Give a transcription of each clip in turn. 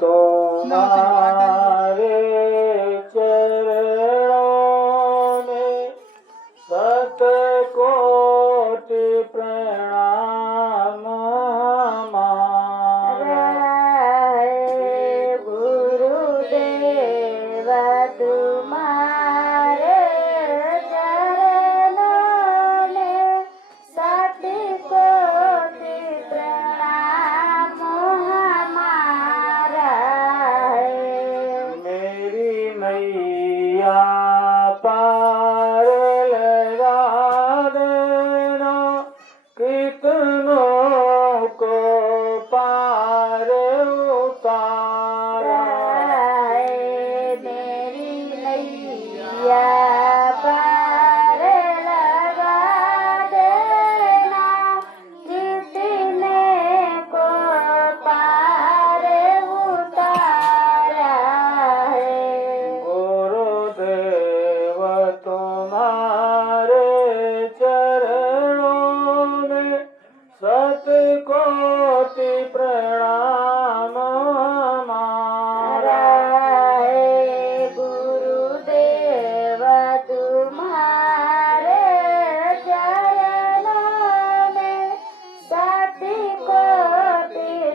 तुम्हारे चरणों में शतकोटि प्रणाम हमारा। गुरुदेव तुम्हारे चरणों में शतकोटि प्रणाम हमारा। मेरी नैया पार लगा देना, कितनों को पार उतारा। मेरी नैया पार लगा देना, कितने को पार उतारा है। गुरुदेव तुम्हारे चरणों में शतकोटि प्रणाम हमारा। गुरुदेव तुम्हारे चरणों में शतकोटि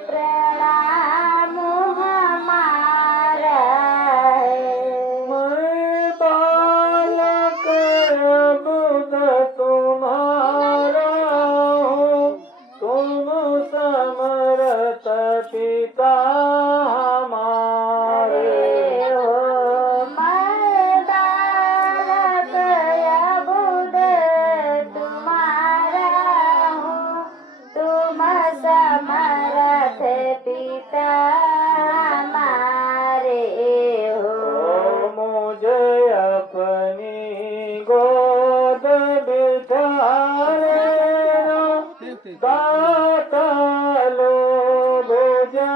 प्रणाम हमारा। मैं बालक बुध तुम्हारा हूँ, तुम समर्थ पिता हमारे। मैं बालक बुध तुम्हारा हूँ, तुम समर्थ पिता हमारे हो। मुझे अपनी गोद बिठा लेना, दाता लो भुजा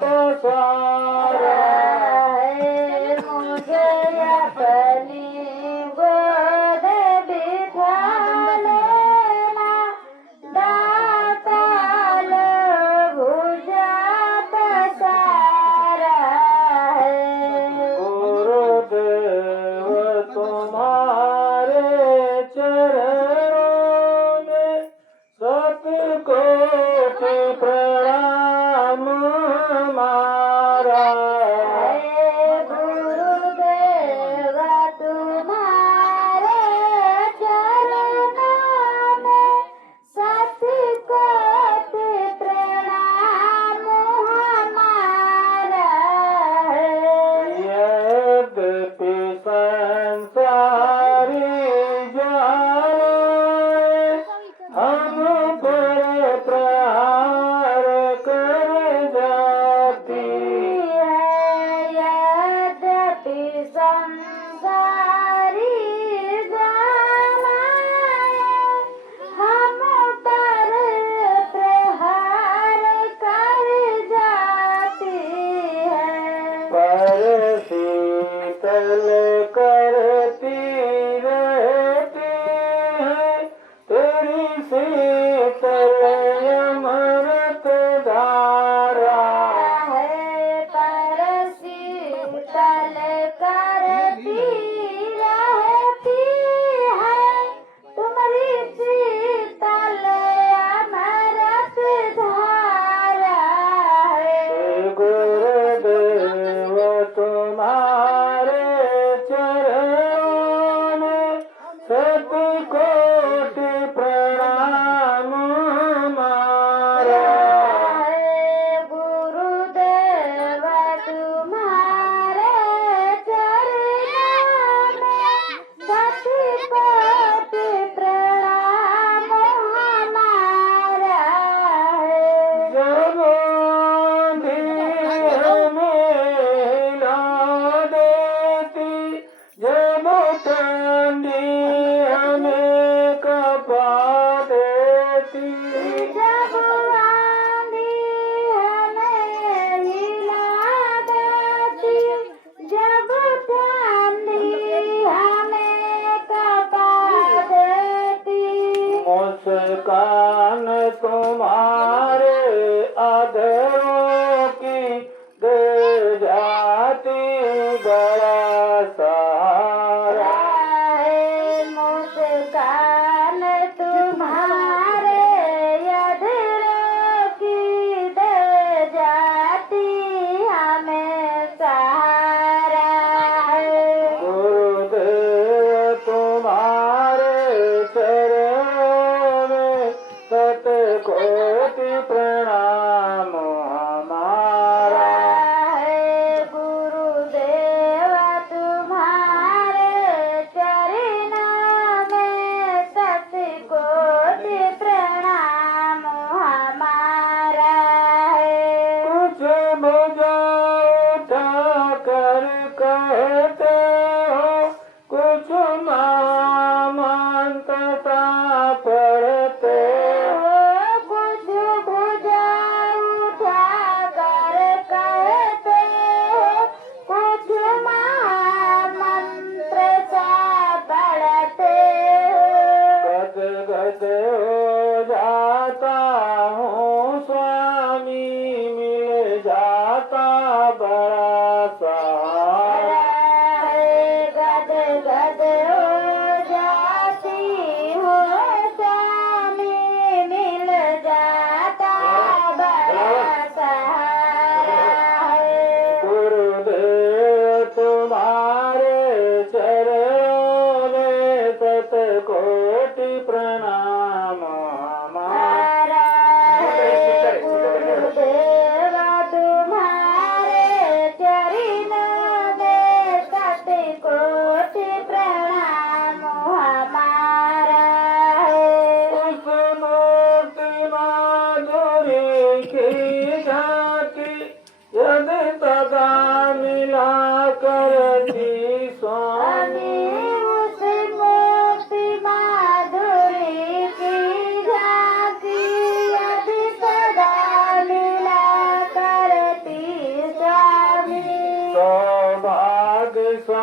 पसारा। मुझे अपनी गोद बिठा लेना, दाता लो भुजा पसारा। गुरुदेव तुम्हारे चरणों में शतकोटि प्रणाम हमारा। गुरुदेव तुम्हारे चरणों में शतकोटि प्रणाम हमारा। यद्यपि संसारी जाए, हम पर प्रहार कर जाती है।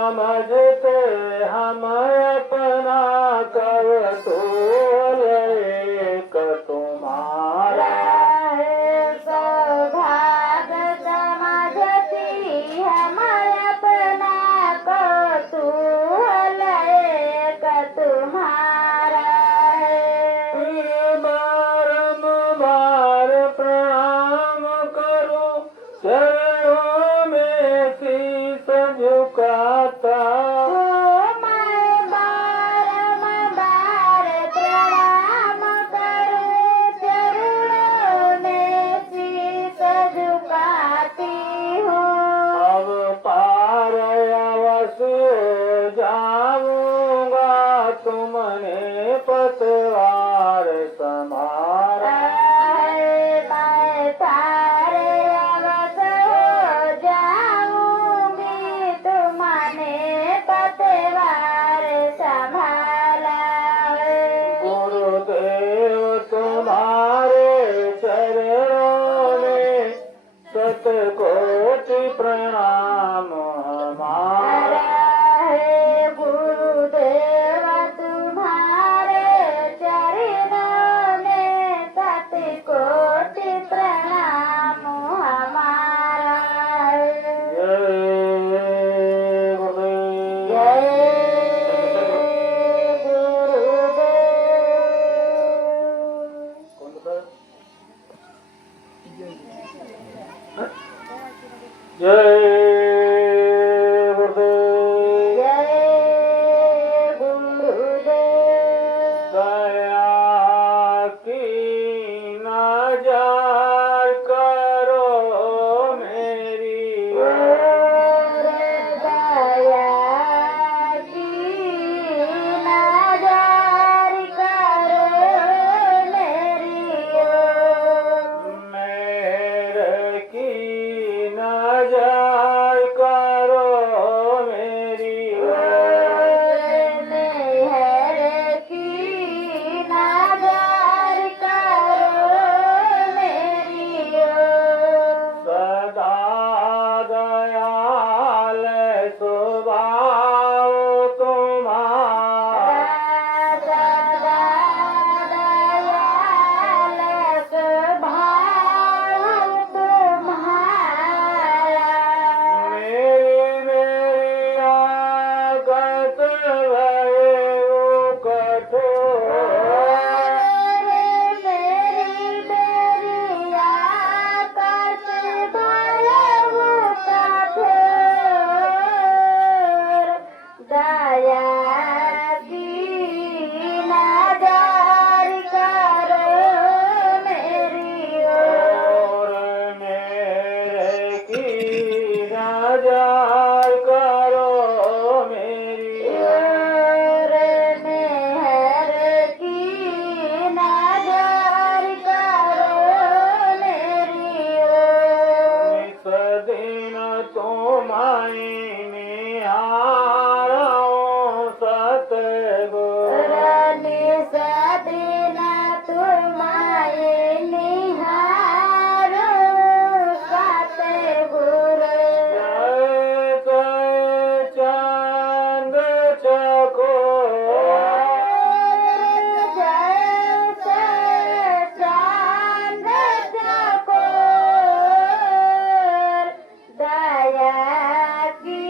समझते हम अपना कवतूल एक तुम्हारा सौभाग्य समझती हम अपना कौतूहल एक तुम्हारा बारंबार प्रणाम करो चरणों में शीस झुकाता मैं बारंबार प्रणाम करूं चरणों में शीस झुकाती हूँ अब पार अवश्य जाऊंगा तुमने पतवार संभारा मैं पार अवश्य हो जाऊंगी तुमने पतवार संभाला गुरुदेव तुम्हारे चरणों में शतकोटि प्रणाम हमारा है गुरुदेव तुम्हारे चरणों में शतकोटि प्रणाम हमारा जय गुरुदेव जय गुरुदेव कौन बता? जय गुरुदेव जय गुरुदेव दया की नजर करो मेरी और दया की नजर करो मेरी ओर मेरे की नजर करो मेरी और मेहर की नजर करो मेरी ओर सदा दयाल स्वभाव तुम्हारा सदा दयाल स्वभाव तुम्हारा मेरी आगत भये वो कठोर मेरी आकाश भयउ कठोर दया की नजर करो मेरी ओर और मेरे की नजर करो मेरी और मेहर की नजर करो मेरी ओर निस दिन तुम्हारी निहारो सतगुरु रानी सदिन तुम्हारे निहारो सतगुरु जय जय चांद चको जय चांद चकोर दया की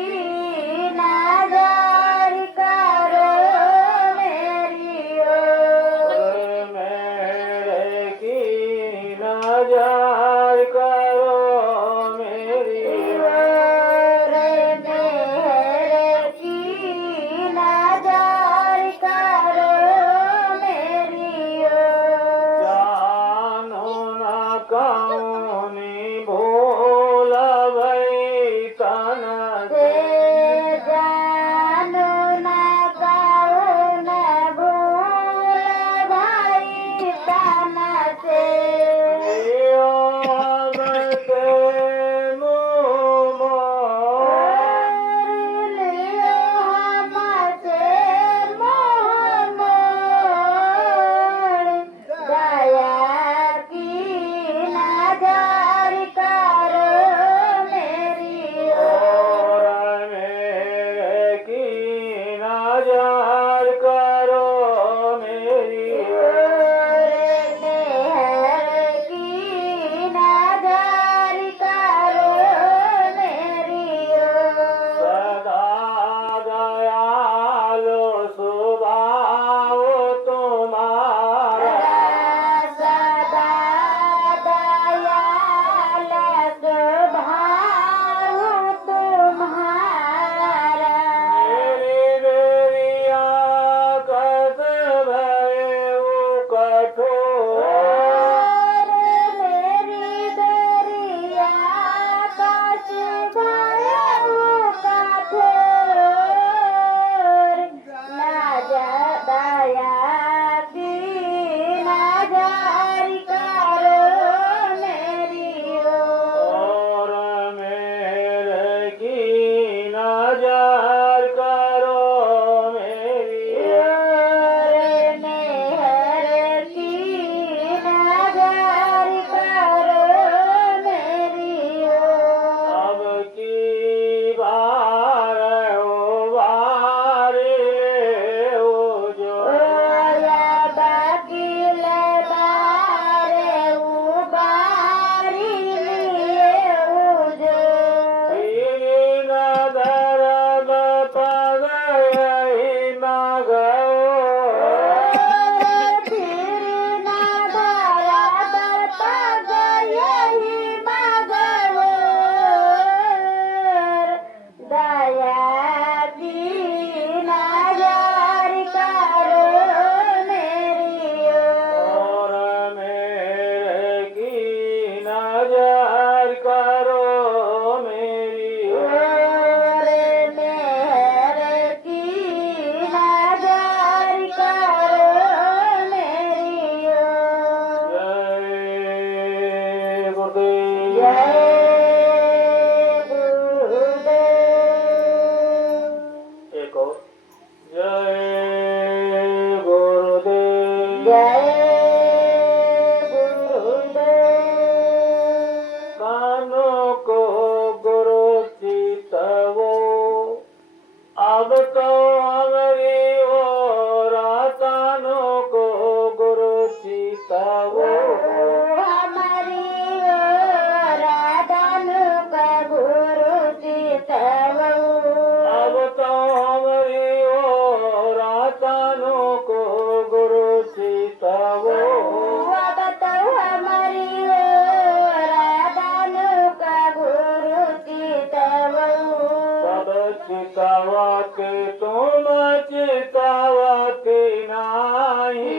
चितावती तुम चितावती नाही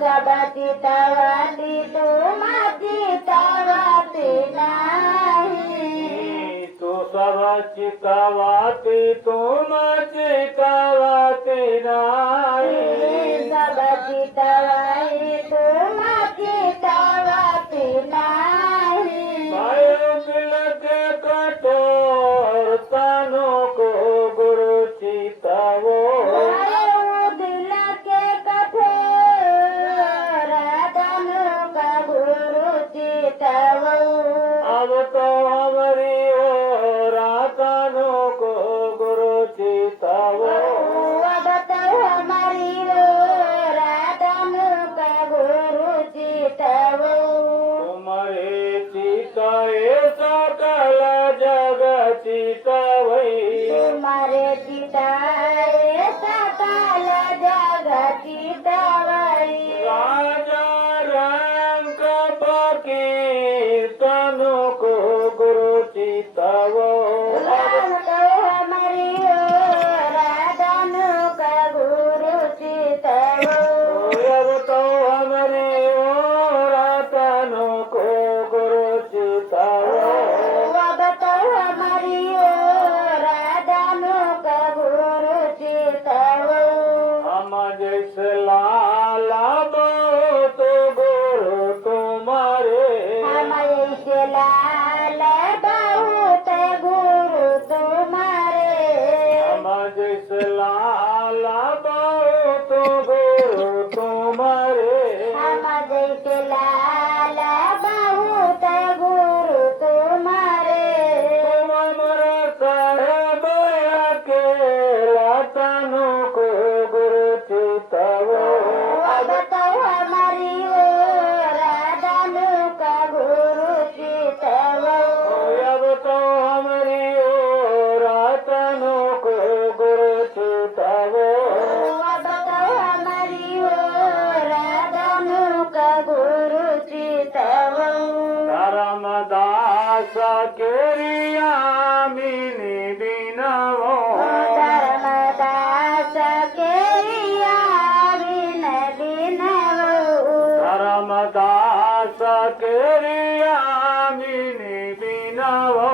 सब चितावती तुम चितावती नाही तू सब चितावती तुम चितावती नाही सब चितावती तुम चितावती नाही पायो दिल के कठोर तनों को गुरु चितावो दिल के कठोर तनों का गुरु चितावो अब तो हमारी ओर तनों को गुरु चितावो अब तो हमारी ओर तनों का गुरु चितावो तुम्हारे चिताए सकल जग चितावई तुम्हारे चिताए सकल जग चितावई राजा रंग फकीर तनों को गुरु चितावो राम तो हमारी ओर तनों का गुरु चितावो अब तो हमारी ओर तनों को गुरु चितावो अब तो हमारी ओर तनों का गुरु चितावो हम जैसे लाला बहुत गुरु तुम्हारे हमारे से लाल बहुत गुरु तुम्हारे हम जैसे लाला बहुत गुरु तुम्हारे हमारे से लाल बहुत गुरु तुम्हारे तुम अमर साहेब अकेला तनों को गुरु चितावो अब तो हमारी ओर तनों का गुरु चितावो अब तो हमारी ओर तनों को गुरु चितावो अब तो हमारी ओर तनों का गुरु चितावो धर्मदास केरियामिनी बिनवो धर्मदास केरिया बिन बिनवो धर्मदास केरियामिनी बिनवो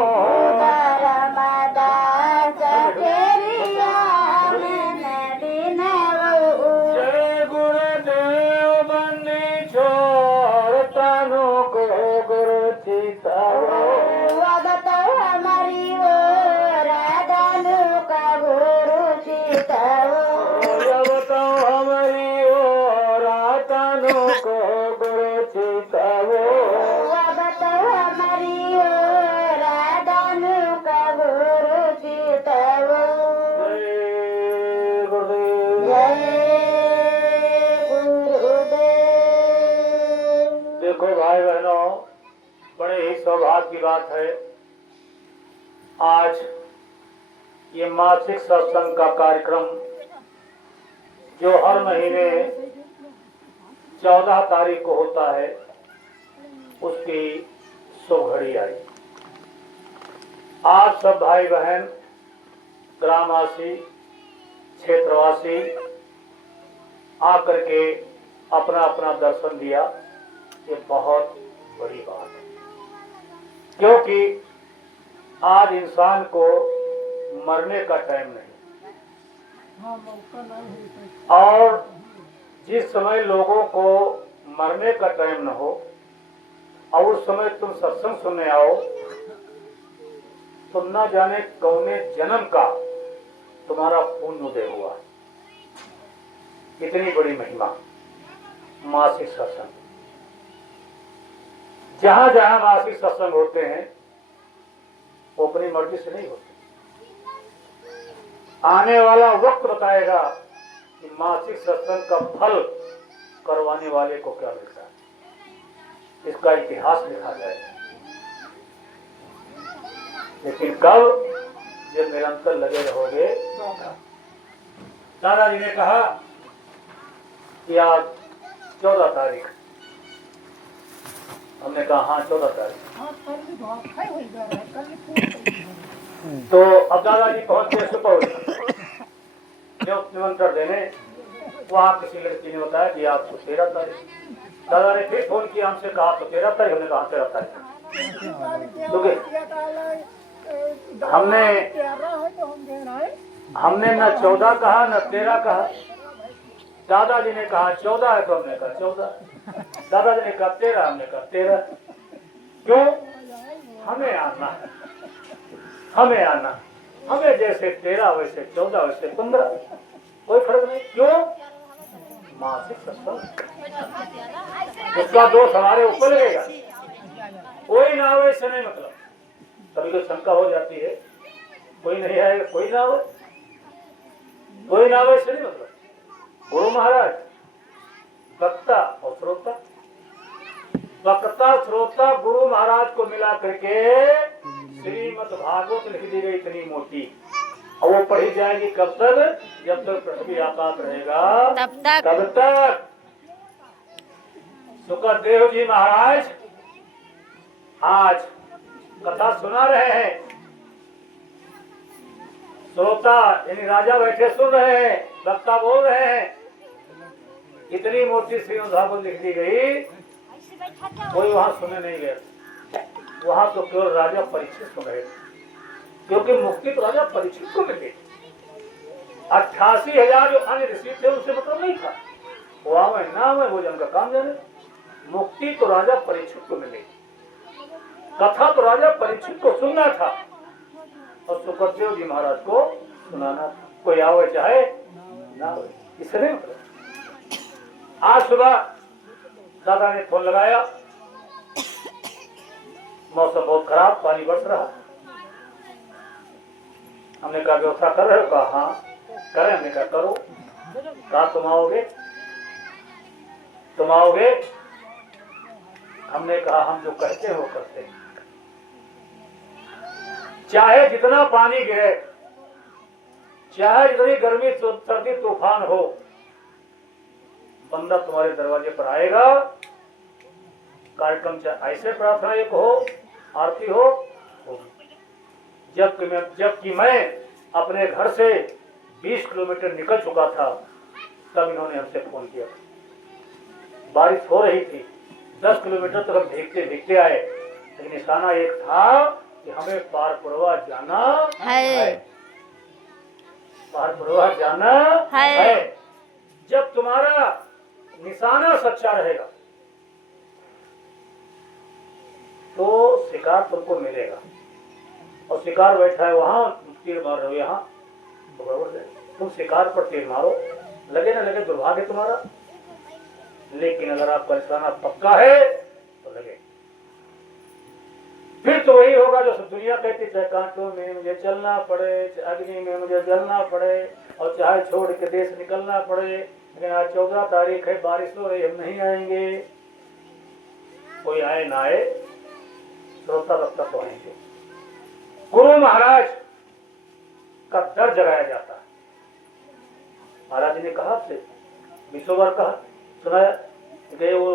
धर्मदास केरिया बिन बिनवो जय गुरुदेव बंदी छोड़ तनों को गुरु चितावो अब तो हमारी ओर तनों का गुरु चितावो जब तो हमारी ओर तनों को गुरु चितावो अब तो हमारी ओर तनों का गुरु चितावो जय गुरुदेव जय गुरुदेव देखो भाई बहनों, बड़े ही सौभाग्य की बात है। आज ये मासिक सत्संग का कार्यक्रम जो हर महीने 14 तारीख को होता है, उसकी शुभ घड़ी आई। आज सब भाई बहन, ग्रामवासी, क्षेत्रवासी आकर के अपना अपना दर्शन दिया। ये बहुत बड़ी बात है, क्योंकि आज इंसान को मरने का टाइम नहीं, और जिस समय लोगों को मरने का टाइम न हो और उस समय तुम सत्संग सुनने आओ, तो न जाने कौने जन्म का तुम्हारा पुण्य उदय हुआ। इतनी बड़ी महिमा मासिक सत्संग। जहां जहां मासिक सत्संग होते हैं वो अपनी मर्जी से नहीं होते। आने वाला वक्त बताएगा कि मासिक सत्संग का फल करवाने वाले को क्या मिलता है। इसका इतिहास लिखा जाएगा। लेकिन कब, जब निरंतर लगे रहोगे। दादाजी ने कहा कि आज 14 तारीख हमने कहा हाँ 14 तारीख। हाँ कल भी बहुत है वही जा रहा है कल भी पूरी तो अब दादाजी पहुंचे सुपौल, जो निमंत्रण देने, वहाँ किसी लड़की ने बताया कि आपको 13 तारीख। दादा ने फिर फोन किया, हमसे कहा तो 13 तारीख। हमने कहा 13 तारीख। हमने हमने न 14 कहा न 13 कहा। दादाजी ने कहा 14 है तो हमने कहा 14। दादाजी ने कहा 13, हमने कहा 13। क्यों? हमें आना है, हमें आना, हमें जैसे 13 वैसे 14 वैसे 15, कोई फर्क नहीं। क्यों? मासिक सत्संग, उसका दोष हमारे ऊपर लगेगा। कोई ना आवे इससे नहीं मतलब। कभी तो शंका हो जाती है, कोई नहीं आएगा, कोई ना आवे, कोई ना आवे इससे नहीं मतलब। गुरु महाराज वक्ता और श्रोता, वक्ता श्रोता गुरु महाराज को मिला करके श्रीमद् भागवत लिख दी गई इतनी मोटी, और वो पढ़ी जाएगी कब तक? जब तक पृथ्वी आकाश रहेगा तब तक। सुखदेव जी महाराज आज कथा सुना रहे हैं, श्रोता यानी राजा बैठे सुन रहे हैं, वक्ता बोल रहे हैं। इतनी मोटी श्रीमद् भागवत लिख दी गई, कोई वहां सुने नहीं गया। वहां तो केवल राजा परीक्षित सुन रहे थे, क्योंकि मुक्ति तो राजा परीक्षित को मिली। 88,000 जो अन्य ऋषि थे उनसे मतलब नहीं था, वो आवे नाम है वो जन का काम जाने। मुक्ति तो राजा परीक्षित को मिली, कथा तो राजा परीक्षित को सुनना था और सुखदेव जी महाराज को सुनाना था। कोई आवे चाहे ना आवे, इसलिए मतलब। आज सुबह दादा ने फोन लगाया, मौसम बहुत खराब, पानी बरस रहा। हमने कहा व्यवस्था कर रहे हो? कहा हाँ करें। हमने कहा करो। कहा तुम आओगे? तुम आओगे? हमने कहा हम जो कहते हैं वो करते हैं, चाहे जितना पानी गिरे, चाहे जितनी गर्मी सर्दी तूफान हो, बंदा तुम्हारे दरवाजे पर आएगा। कार्यक्रम चाहे ऐसे प्रार्थना एक हो, आरती हो। जबकि मैं अपने घर से 20 किलोमीटर निकल चुका था, तब इन्होंने हमसे फोन किया। बारिश हो रही थी, 10 किलोमीटर तक हम भीगते भीगते आए, लेकिन निशाना एक था कि हमें पारपुरवा जाना है। पारपुरवा जाना है। जब तुम्हारा निशाना सच्चा रहेगा तो शिकार तुमको मिलेगा, और शिकार बैठा है वहां, तीर मार रहे हो यहाँ, तो बराबर है। तुम शिकार पर तीर मारो, लगे ना लगे दुर्भाग्य तुम्हारा, लेकिन अगर आपका निशाना पक्का है तो लगे। फिर तो वही होगा जो दुनिया कहती, चाहे कांटों में मुझे चलना पड़े, चाहे अग्नि में मुझे जलना पड़े, और चाहे छोड़ के देश निकलना पड़े, लेकिन आज 14 तारीख है, बारिश हो रही, हम नहीं आएंगे। कोई आए ना आए, श्रोता वक्ता तो आएंगे। गुरु महाराज का डर जगाया जाता है। महाराज जी ने कहा आपसे 20 बार कहा, सुनाया, गए वो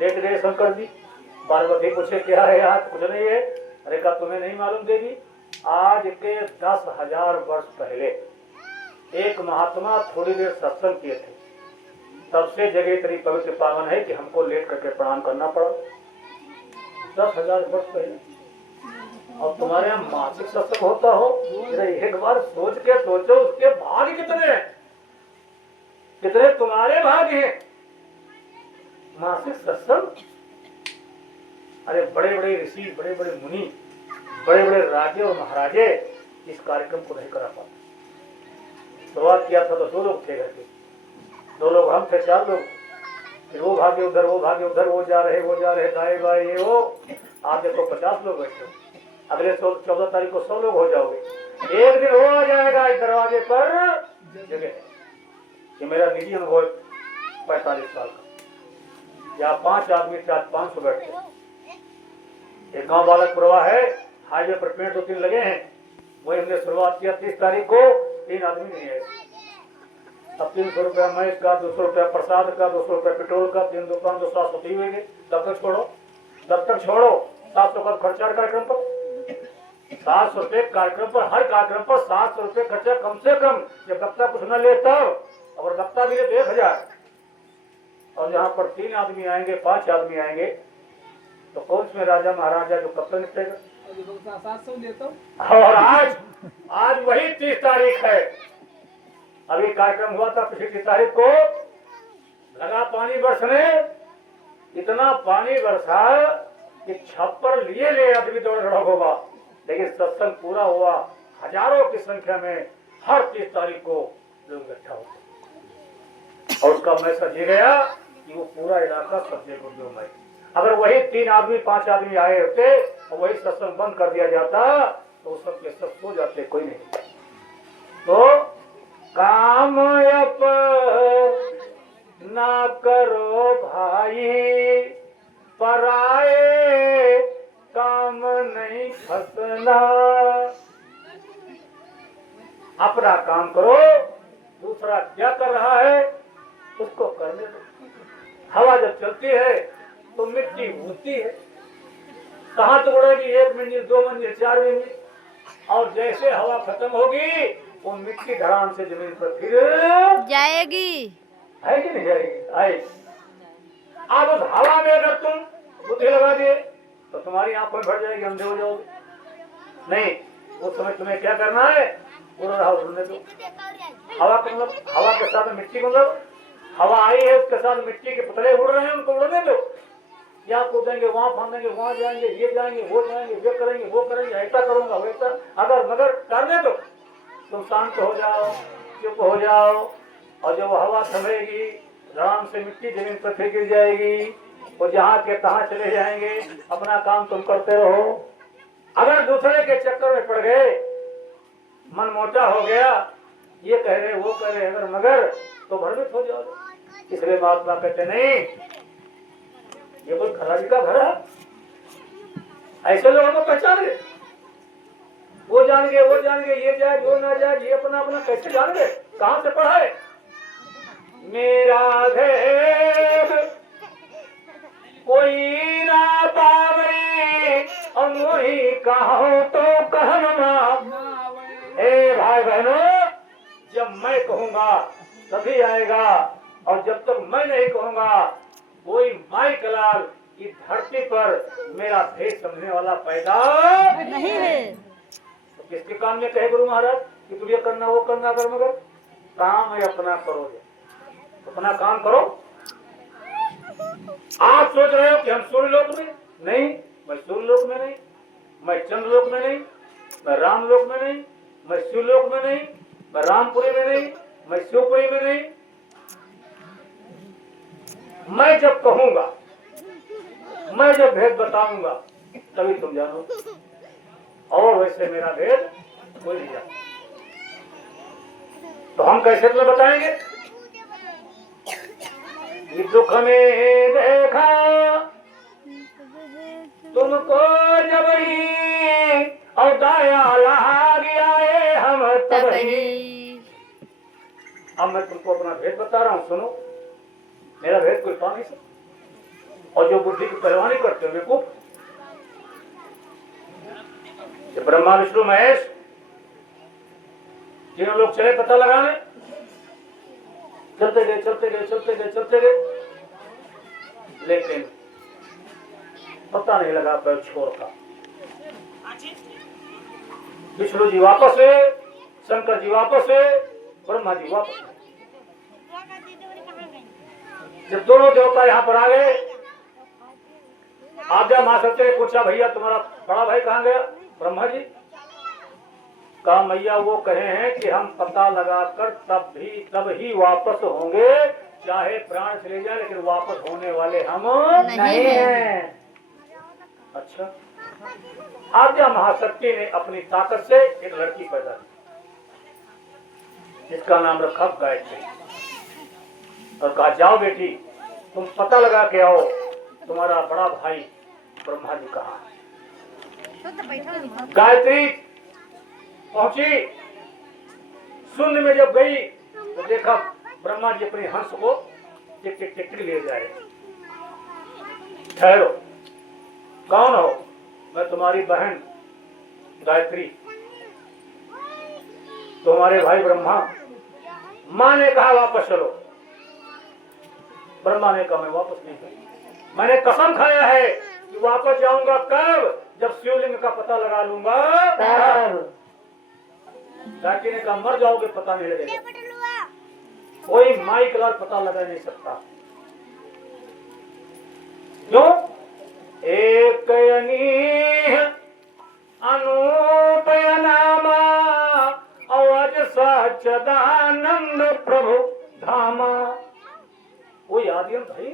लेट गए शंकर जी, पार्वती पूछे क्या है यहाँ? कुछ नहीं है। अरे कहा तुम्हें नहीं मालूम देवी, आज के 10,000 वर्ष पहले एक महात्मा थोड़ी देर सत्संग किए थे, तब से जगह इतनी पवित्र पावन है कि हमको लेट करके प्रणाम करना पड़ा। 10,000 वर्ष पहले, और तुम्हारे यहाँ मासिक सत्संग होता हो? एक बार सोच के सोचो, उसके भाग्य कितने हैं, कितने तुम्हारे भाग्य हैं मासिक सत्संग। अरे बड़े बड़े ऋषि, बड़े बड़े मुनि, बड़े बड़े राजे और महाराजे इस कार्यक्रम को नहीं करा पाते। शुरुआत किया था तो 2 लोग थे घर के, 2 लोग हम थे, 4 लोग, फिर वो भागे उधर, वो भागे उधर, वो जा रहे दाएं बाएं, ये वो। आप देखो 50 लोग बैठे, अगले 14 तारीख को 100 लोग हो जाओगे। एक दिन वो आ जाएगा इस दरवाजे पर जगह। ये मेरा निजी अनुभव 45 साल का। यहाँ 5 आदमी थे, आज 500 बैठे। एक गांव बालक प्रवाह है, हाईवे पर पेड़ 2-3 लगे हैं, वही हमने शुरुआत किया 30 तारीख को। 3 आदमी नहीं है। अब 300 रुपया मैच का, 200 रुपया प्रसाद का, 200 रुपया पेट्रोल का, 3 दुकान 200 होती हुए, तब तक छोड़ो। तब तक छोड़ो। 700 का खर्चा कार्यक्रम पर, 700 रुपये कार्यक्रम पर, हर कार्यक्रम पर 700 रुपये खर्चा कम से कम। जब वक्ता कुछ न ले तब, और वक्ता भी ले तो 1000। और यहाँ पर 3 आदमी आएंगे, 5 आदमी आएंगे, तो कौन में राजा महाराजा जो कब तक निपटेगा? 700 देता हूँ। और आज वही 30 तारीख है। अभी कार्यक्रम हुआ था पिछली 30 तारीख को, लगा पानी बरसने, इतना पानी बरसा कि छप्पर लिए आदमी दौड़ रहा होगा। लेकिन सत्संग पूरा हुआ, हजारों की संख्या में हर 30 तारीख को लोग इकट्ठा होते, और उसका मैसेज ये गया कि वो पूरा इलाका सब्जे गुरुमय। अगर वही 3 आदमी 5 आदमी आए होते और वही सत्संग बंद कर दिया जाता तो उस सबके सब सो जाते, कोई नहीं। तो काम ना करो भाई, पराए काम नहीं फंसना। अपना काम करो, दूसरा क्या कर रहा है उसको करने दो। हवा जब चलती है तो मिट्टी उड़ती है, कहाँ तो उड़ेगी? 1 मंजिल, 2 मंजिल, 4 मंजिल, और जैसे हवा खत्म होगी वो मिट्टी धड़ाम से जमीन पर फिर जाएगी। है कि नहीं जाएगी? आए। अब उस हवा में अगर तुम बुद्धि लगा दिए तो तुम्हारी आंखों में भर जाएगी, अंधे हो जाओगे। नहीं, उस समय तुम्हें क्या करना है? उड़ रहा उड़ने दो। हवा का मतलब, हवा के साथ में मिट्टी, मतलब हवा आई है उसके साथ मिट्टी के पुतले उड़ रहे हैं, उनको उड़ने दो। यहाँ कूदेंगे, वहाँ फांदेंगे, वहाँ जाएंगे, ये जाएंगे, वो जाएंगे, ये करेंगे, वो करेंगे, ऐसा करूंगा, वैसा, अगर मगर करने दो। तुम शांत हो जाओ, चुप हो जाओ, और जब हवा थमेगी आराम से मिट्टी जमीन पर फिर गिर जाएगी, और जहाँ के तहाँ चले जाएंगे। अपना काम तुम करते रहो। अगर दूसरे के चक्कर में पड़ गए, मन मोटा हो गया, ये कह रहे वो कह रहे अगर मगर, तो भ्रमित हो जाओ। इसलिए महात्मा कहते नहीं, ये कोई खराबी का घर है। ऐसे लोगों को पहचान गए, वो जान गए, वो जान गए, ये जाए, वो ना जाए, ये अपना अपना कैसे जान गए? कहाँ से पढ़ा है? मेरा भेद कोई ना पावे, और वही कहो तो कहना। ए भाई बहनों, जब मैं कहूंगा तभी आएगा, और जब तक मैं नहीं कहूंगा कोई माई कलाल इस धरती पर मेरा भेद समझने वाला पैदा नहीं है। तो किसके काम में कहे गुरु महाराज कि तुम ये करना वो करना, अगर मगर काम है अपना करोगे, अपना काम करो। आप सोच रहे हो कि हम सूर्य लोक में नहीं, मैं सूर्य लोक में नहीं, मैं चंद्र लोक में नहीं, मैं राम लोक में नहीं, मैं शिव लोक में नहीं, मैं रामपुरी में नहीं, मैं शिवपुरी में नहीं। मैं जब कहूंगा, मैं जब भेद बताऊंगा तभी तुम जानो, और वैसे मेरा भेद कोई नहीं जाना। तो हम कैसे तुम्हें बताएंगे? दुख में देखा तुमको जब ही, और दया लाग आए हम तब ही। अब मैं तुमको अपना भेद बता रहा हूँ, सुनो। मेरा भेद कोई पा नहीं सकता, और जो बुद्धि की पहलवानी करते हुए को ब्रह्मा विष्णु महेश तीनों लोग चले पता लगाने, चलते गए चलते गए चलते गए चलते गए, लेकिन पता नहीं लगा पैर छोड़ का। विष्णु जी वापस है, शंकर जी वापस है, ब्रह्मा जी वापस है। जब दोनों देवता यहाँ पर आ गए, आज्ञा महासत्य ने पूछा, भैया तुम्हारा बड़ा भाई कहाँ गया? ब्रह्मा जी कहा, मैया वो कहे हैं कि हम पता लगाकर तब ही वापस होंगे, चाहे प्राण चले जाए, लेकिन वापस होने वाले हम नहीं हैं। अच्छा, आज्ञा महाशक्ति ने अपनी ताकत से एक लड़की पैदा की, जिसका नाम रखा गायत्री, और कहा जाओ बेटी तुम पता लगा के आओ तुम्हारा बड़ा भाई ब्रह्मा जी कहाँ है। गायत्री पहुंची, शून्य में जब गई तो देखा ब्रह्मा जी अपने हंस को टिक टिक टिक ले जाए। ठहरो, कौन हो? मैं तुम्हारी बहन गायत्री, तुम्हारे भाई ब्रह्मा। माँ ने कहा वापस चलो। ब्रह्मा ने कहा मैं वापस नहीं करूंगा। मैंने कसम खाया है कि वापस जाऊंगा कब? जब शिवलिंग का पता लगा लूंगा तब। गायत्री ने कहा मर जाओगे पता नहीं लगेगा। कोई माई का पता लगा नहीं सकता। क्यों? एक अनीह अनुपय नामा अवज सच्चिदानंद प्रभु धामा। कोई आदि अंत है?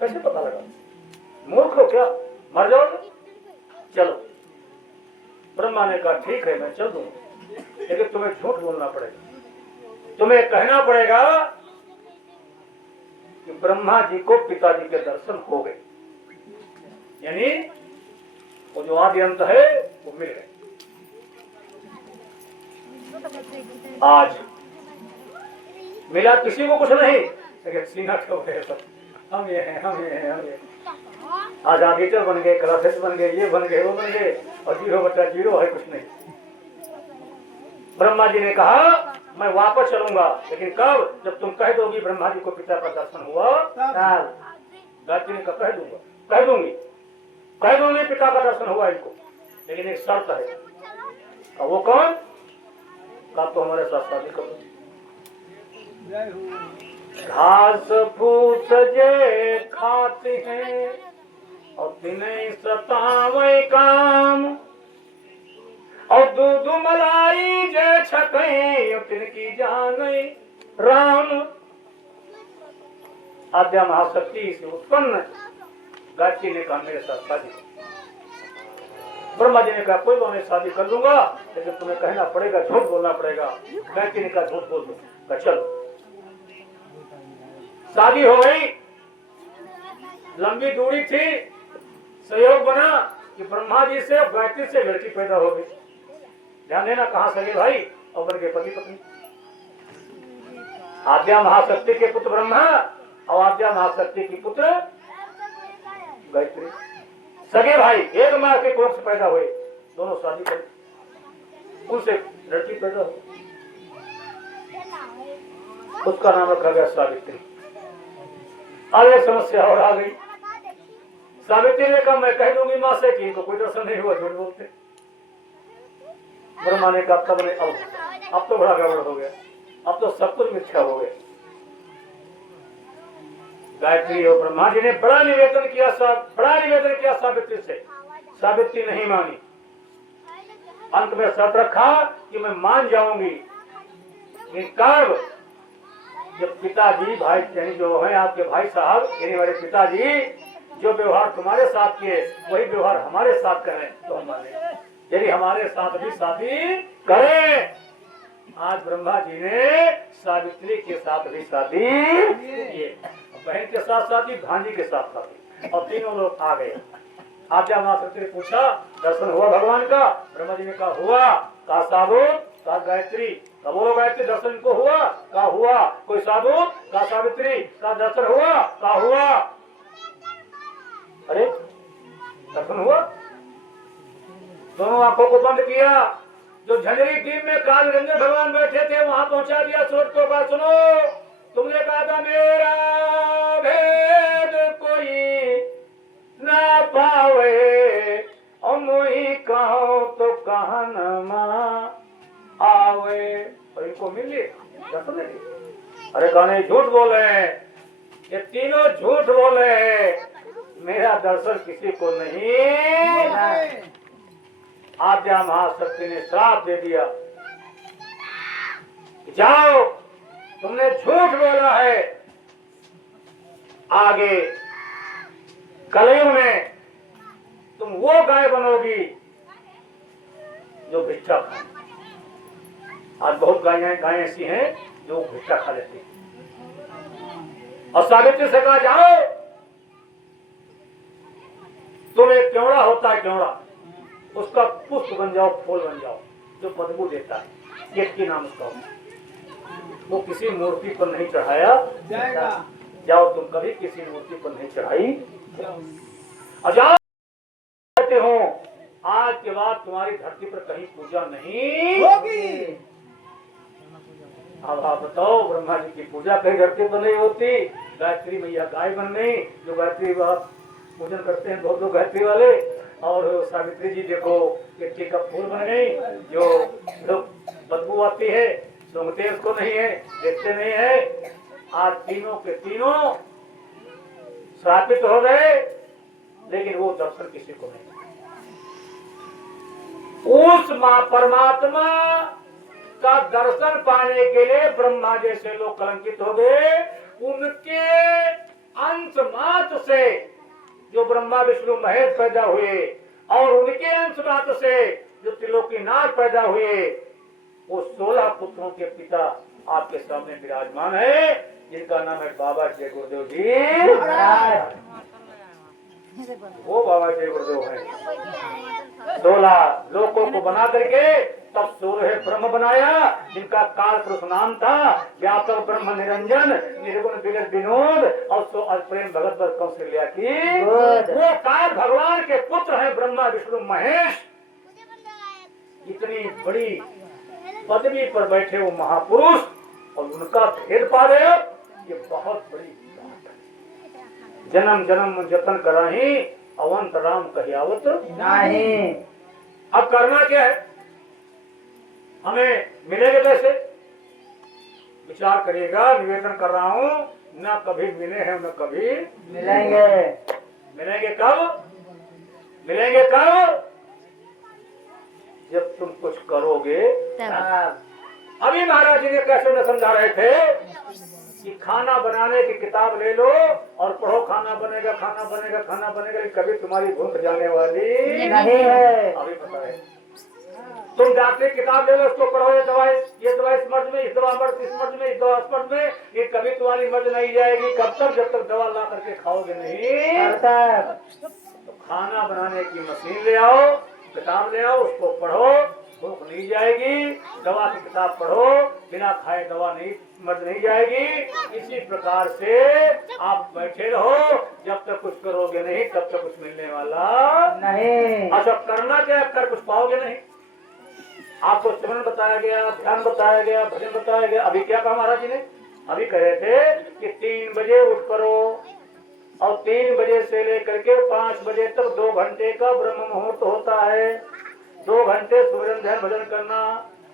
कैसे पता लगा? मूर्ख हो क्या? मर जाओगे? चलो। ब्रह्मा ने कहा ठीक है मैं चल दूंगा, लेकिन तुम्हें झूठ बोलना पड़ेगा। तुम्हें कहना पड़ेगा कि ब्रह्मा जी को पिताजी के दर्शन हो गए, यानी वो जो आदि अंत है वो मिल गए। आज मिला किसी को कुछ नहीं, लेकिन सीना क्यों है सब हम ये हैं, हम ये हैं, हम ये। आज ऑडिटर बन गए, क्लासेस बन गए, ये बन गए, वो बन गए, और 0/0 है कुछ नहीं। ब्रह्मा जी ने कहा मैं वापस चलूंगा, लेकिन कब? जब तुम कह दोगी ब्रह्मा जी को पिता का दर्शन हुआ तब। गायत्री ने कहा कह दूंगा, कह दूंगी पिता का दर्शन हुआ इनको, लेकिन एक शर्त है। वो कौन? कहा तो हमारे साथ शादी करो। घास फूस जे खाते हैं और तिन्हें सतावे काम, और दूध मलाई जे छके और तिनकी जाने राम। आद्या महाशक्ति से उत्पन्न गायत्री ने कहा मेरे साथ शादी। ब्रह्मा जी ने कहा कोई बात नहीं शादी कर लूंगा, लेकिन तुम्हें कहना पड़ेगा, झूठ बोलना पड़ेगा। गायत्री ने कहा झूठ बोल दो। चलो शादी हो गई। लंबी दूरी थी, सहयोग बना कि ब्रह्मा जी से गायत्री से लड़की पैदा हो गई। ध्यान देना कहां सगे भाई और बन गए पति पत्नी। आद्या महाशक्ति के पुत्र ब्रह्मा और आद्या महाशक्ति की पुत्र गायत्री, सगे भाई, एक मां के कोख से पैदा हुए। दोनों शादी करें, उनसे लड़की पैदा हुई, उसका नाम रखा गया सावित्री। अब एक समस्या और आ गई। सावित्री ने कहा मैं कह दूंगी मां से कि इनको कोई दर्शन नहीं हुआ, झूठ बोलते। ब्रह्मा ने कहा तब नहीं, अब तो बड़ा गड़बड़ हो गया, अब तो सब कुछ मिथ्या हो गया। गायत्री और ब्रह्मा जी ने बड़ा निवेदन किया सावित्री से। सावित्री नहीं मानी। अंत में शर्त रखा कि मैं मान जाऊंगी, कब? जब पिताजी भाई यानी जो है आपके भाई साहब यानी हमारे पिताजी जो व्यवहार तुम्हारे साथ किए वही व्यवहार हमारे साथ करें तो हम माने, यदि हमारे साथ भी शादी करें। आज ब्रह्मा जी ने सावित्री के साथ भी शादी की, बहन के साथ शादी, भांजी के साथ शादी, और तीनों लोग आ गए। आद्या महाशक्ति ने पूछा दर्शन हुआ भगवान का? ब्रह्मा जी ने कहा हुआ। कहा साबुत? कहा गायत्री। कहा बोलो गायत्री दर्शन को हुआ? कहा हुआ। कोई साबुत? कहा सावित्री। कहा दर्शन हुआ? कहा हुआ। अरे दर्शन हुआ। दोनों आंखों को बंद किया। जो झंझरी टीम में काल रंजन भगवान बैठे थे वहां पहुंचा दिया। सोच को बात सुनो, तुमने कहा था मेरा भेद कोई ना पावे, और मुही कहो तो कहन आवे, और इनको मिल लिया। अरे कहने झूठ बोले, ये तीनों झूठ बोले, मेरा दर्शन किसी को नहीं। आद्या महाशक्ति ने श्राप दे दिया, जाओ तुमने झूठ बोला है, आगे कलयुग में तुम वो गाय बनोगी जो भिक्षा खाए। आज बहुत गायें ऐसी हैं जो भिक्षा खा लेती हैं। और सावित्री से कहा जाओ तुम एक क्योड़ा होता है, क्योड़ा, उसका पुष्प बन जाओ, फूल बन जाओ, जो बदबू देता है, केतकी नाम उसका। वो किसी मूर्ति पर नहीं चढ़ाया जाएगा। जाओ तुम कभी किसी मूर्ति पर नहीं चढ़ाई। अजान कहते हो आज के बाद तुम्हारी धरती पर कहीं पूजा नहीं होगी। अब आप बताओ, ब्रह्मा जी की पूजा कहीं धरती पर नहीं होती। गायत्री मैया गाय बन गई, जो गायत्री पूजन करते हैं बहुत लोग गायत्री वाले। और सावित्री जी देखो मिट्टी का फूल बन गई, जो बदबू आती है, सूंघते उसको नहीं है, देखते नहीं है। आज तीनों के तीनों श्रापित हो गए, लेकिन वो दर्शन किसी को नहीं। उस मां परमात्मा का दर्शन पाने के लिए ब्रह्मा जैसे लोग कलंकित हो गए। उनके अंश मात्र से जो ब्रह्मा विष्णु महेश पैदा हुए और उनके अंश मात्र से जो त्रिलोकीनाथ पैदा हुए, वो 16 पुत्रों के पिता आपके सामने विराजमान है, जिनका नाम है बाबा जय गुरुदेव जी महाराज। वो बाबा जय गुरुदेव है। 16 लोकों को बना करके तब 16 ब्रह्म बनाया, जिनका काल पुरुष नाम था व्यापक ब्रह्म निरंजन निर्गुण विगत विनोद और सो प्रेम भगत पर कौशल्या की। वो काल भगवान के पुत्र हैं ब्रह्मा विष्णु महेश। इतनी बड़ी पदवी पर बैठे वो महापुरुष और उनका भेद पा रहे हो, ये बहुत बड़ी बात है। जन्म जन्म जतन कराही अवंत राम कहियावत नहीं। अब करना क्या है, हमें मिलेंगे कैसे? विचार करिएगा, निवेदन कर रहा हूँ, न कभी मिले हैं न कभी मिलेंगे। मिलेंगे कब? मिलेंगे कब? जब तुम कुछ करोगे। अभी महाराज जी ने कैसे न समझा रहे थे कि खाना बनाने की किताब ले लो और पढ़ो, खाना बनेगा खाना बनेगा खाना बनेगा, कभी तुम्हारी भूख जाने वाली नहीं है। अभी पता है। तुम डॉक्टर की किताब ले लो, उसको पढ़ो, ये दवाई इस मर्ज में, इस दवा मर्ज इस मर्ज में, इस दवा इस मर्ज में, ये कभी तुम्हारी मर्ज नहीं जाएगी। कब तक? जब तक दवा ला करके खाओगे नहीं। तो खाना बनाने की मशीन ले आओ, किताब ले आओ, उसको पढ़ो, भूख नहीं जाएगी। दवा की किताब पढ़ो, बिना खाए दवा नहीं मर्ज नहीं जाएगी। इसी प्रकार से आप बैठे रहो, जब तक कुछ करोगे नहीं तब तक कुछ मिलने वाला नहीं। अच्छा, करना क्या है? कर कुछ पाओगे नहीं। आपको स्मरण बताया गया, ध्यान बताया गया, भजन बताया गया। अभी क्या कहा महाराज जी ने? अभी कह रहे थे कि 3 बजे उठ करो और 3 बजे से लेकर के 5 बजे तक 2 घंटे का ब्रह्म मुहूर्त होता है। 2 घंटे सुमिरन ध्यान भजन करना।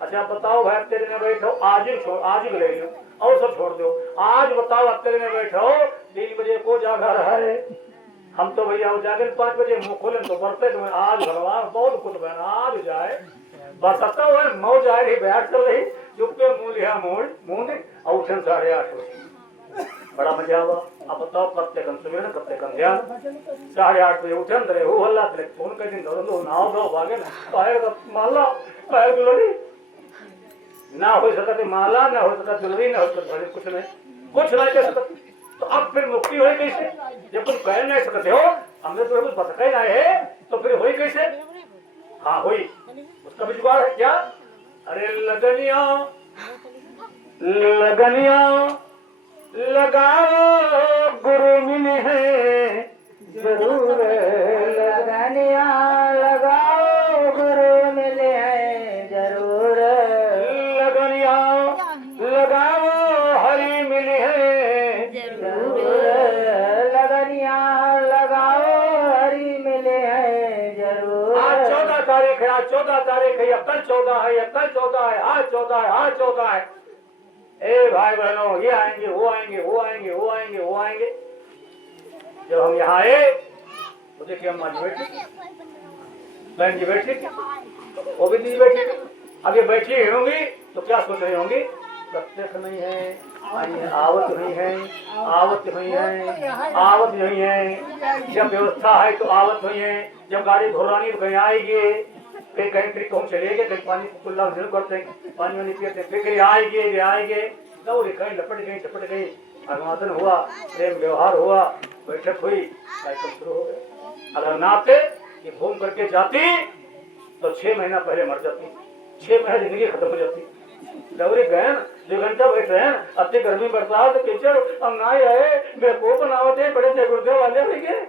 अच्छा बताओ भाई, हफ्ते में बैठो, आज ही ले लो और सब छोड़ दो। आज बताओ, हफ्ते में बैठो, 3 बजे को जागा रहा है। हम तो भैया जागे 5 बजे मुँह खोले तो बढ़ते तुम्हें आज भगवान बहुत कुछ बना, आज जाए बसता हुआ मौज आ रही, बैठ चल रही, चुपके मूल और उठन 8:30 बजे। बड़ा मजा हुआ। अब बताओ, कब तक सुमिरन, कब तक ध्यान। 8:30 बजे उठन रहे हो हल्ला फोन कर दिन दो नाव दो भागे ना माला पैर गुलरी ना हो सकते, माला ना हो सकता, गुलरी ना हो सकता, कुछ नहीं कर सकते। तो अब फिर मुक्ति हुई कैसे? जब तुम कह नहीं सकते हो, हमने तो कुछ बता ही नहीं है, तो फिर हुई कैसे? हाँ हुई, उसका भी जुगाड़ है क्या? अरे लगनिया लगाओ गुरु मिले हैं जरूर। लगनिया लगाओ गुरु मिले हैं जरूर। लगनिया लगाओ हरि मिले हैं जरूर। लगनिया लगाओ हरि मिले हैं जरूर। आज 14 तारीख है, आज 14 तारीख है, या कल 14 है, या कल 14 है, आज 14 है, आज 14 है। ए भाई बहनों, ये आएंगे वो आएंगे वो आएंगे वो आएंगे वो आएंगे। जब हम यहाँ आए तो देखिए अम्मा जी बैठी, बहन जी बैठी, वो भी दीदी बैठी। अब ये बैठी होंगी तो क्या सोच रही होंगी? प्रत्यक्ष नहीं है, आवत नहीं है, आवत नहीं है, आवत नहीं है। जब व्यवस्था है तो आवत नहीं है। जब गाड़ी घुरानी तो कहीं आएगी, फिर कहीं कहूँ चलेंगे, कहीं पानी कुल्ला जरूर करते हैं, पानी वानी पीते, फिर आएंगे दौड़ी कहीं लपट गई, अनुवादन हुआ, प्रेम व्यवहार हुआ, बैठक हुई, कार्यक्रम शुरू हो गया। अगर ना आते ये घूम करके जाती तो 6 महीना पहले मर जाती, 6 महीना जिंदगी खत्म हो जाती। दौरी गए 2 घंटा बैठ रहे हैं, अपनी गर्मी बरसात कीचड़ हम ना आए, मेरे को बनावते बड़े से गुरुदेव वाले हो गए।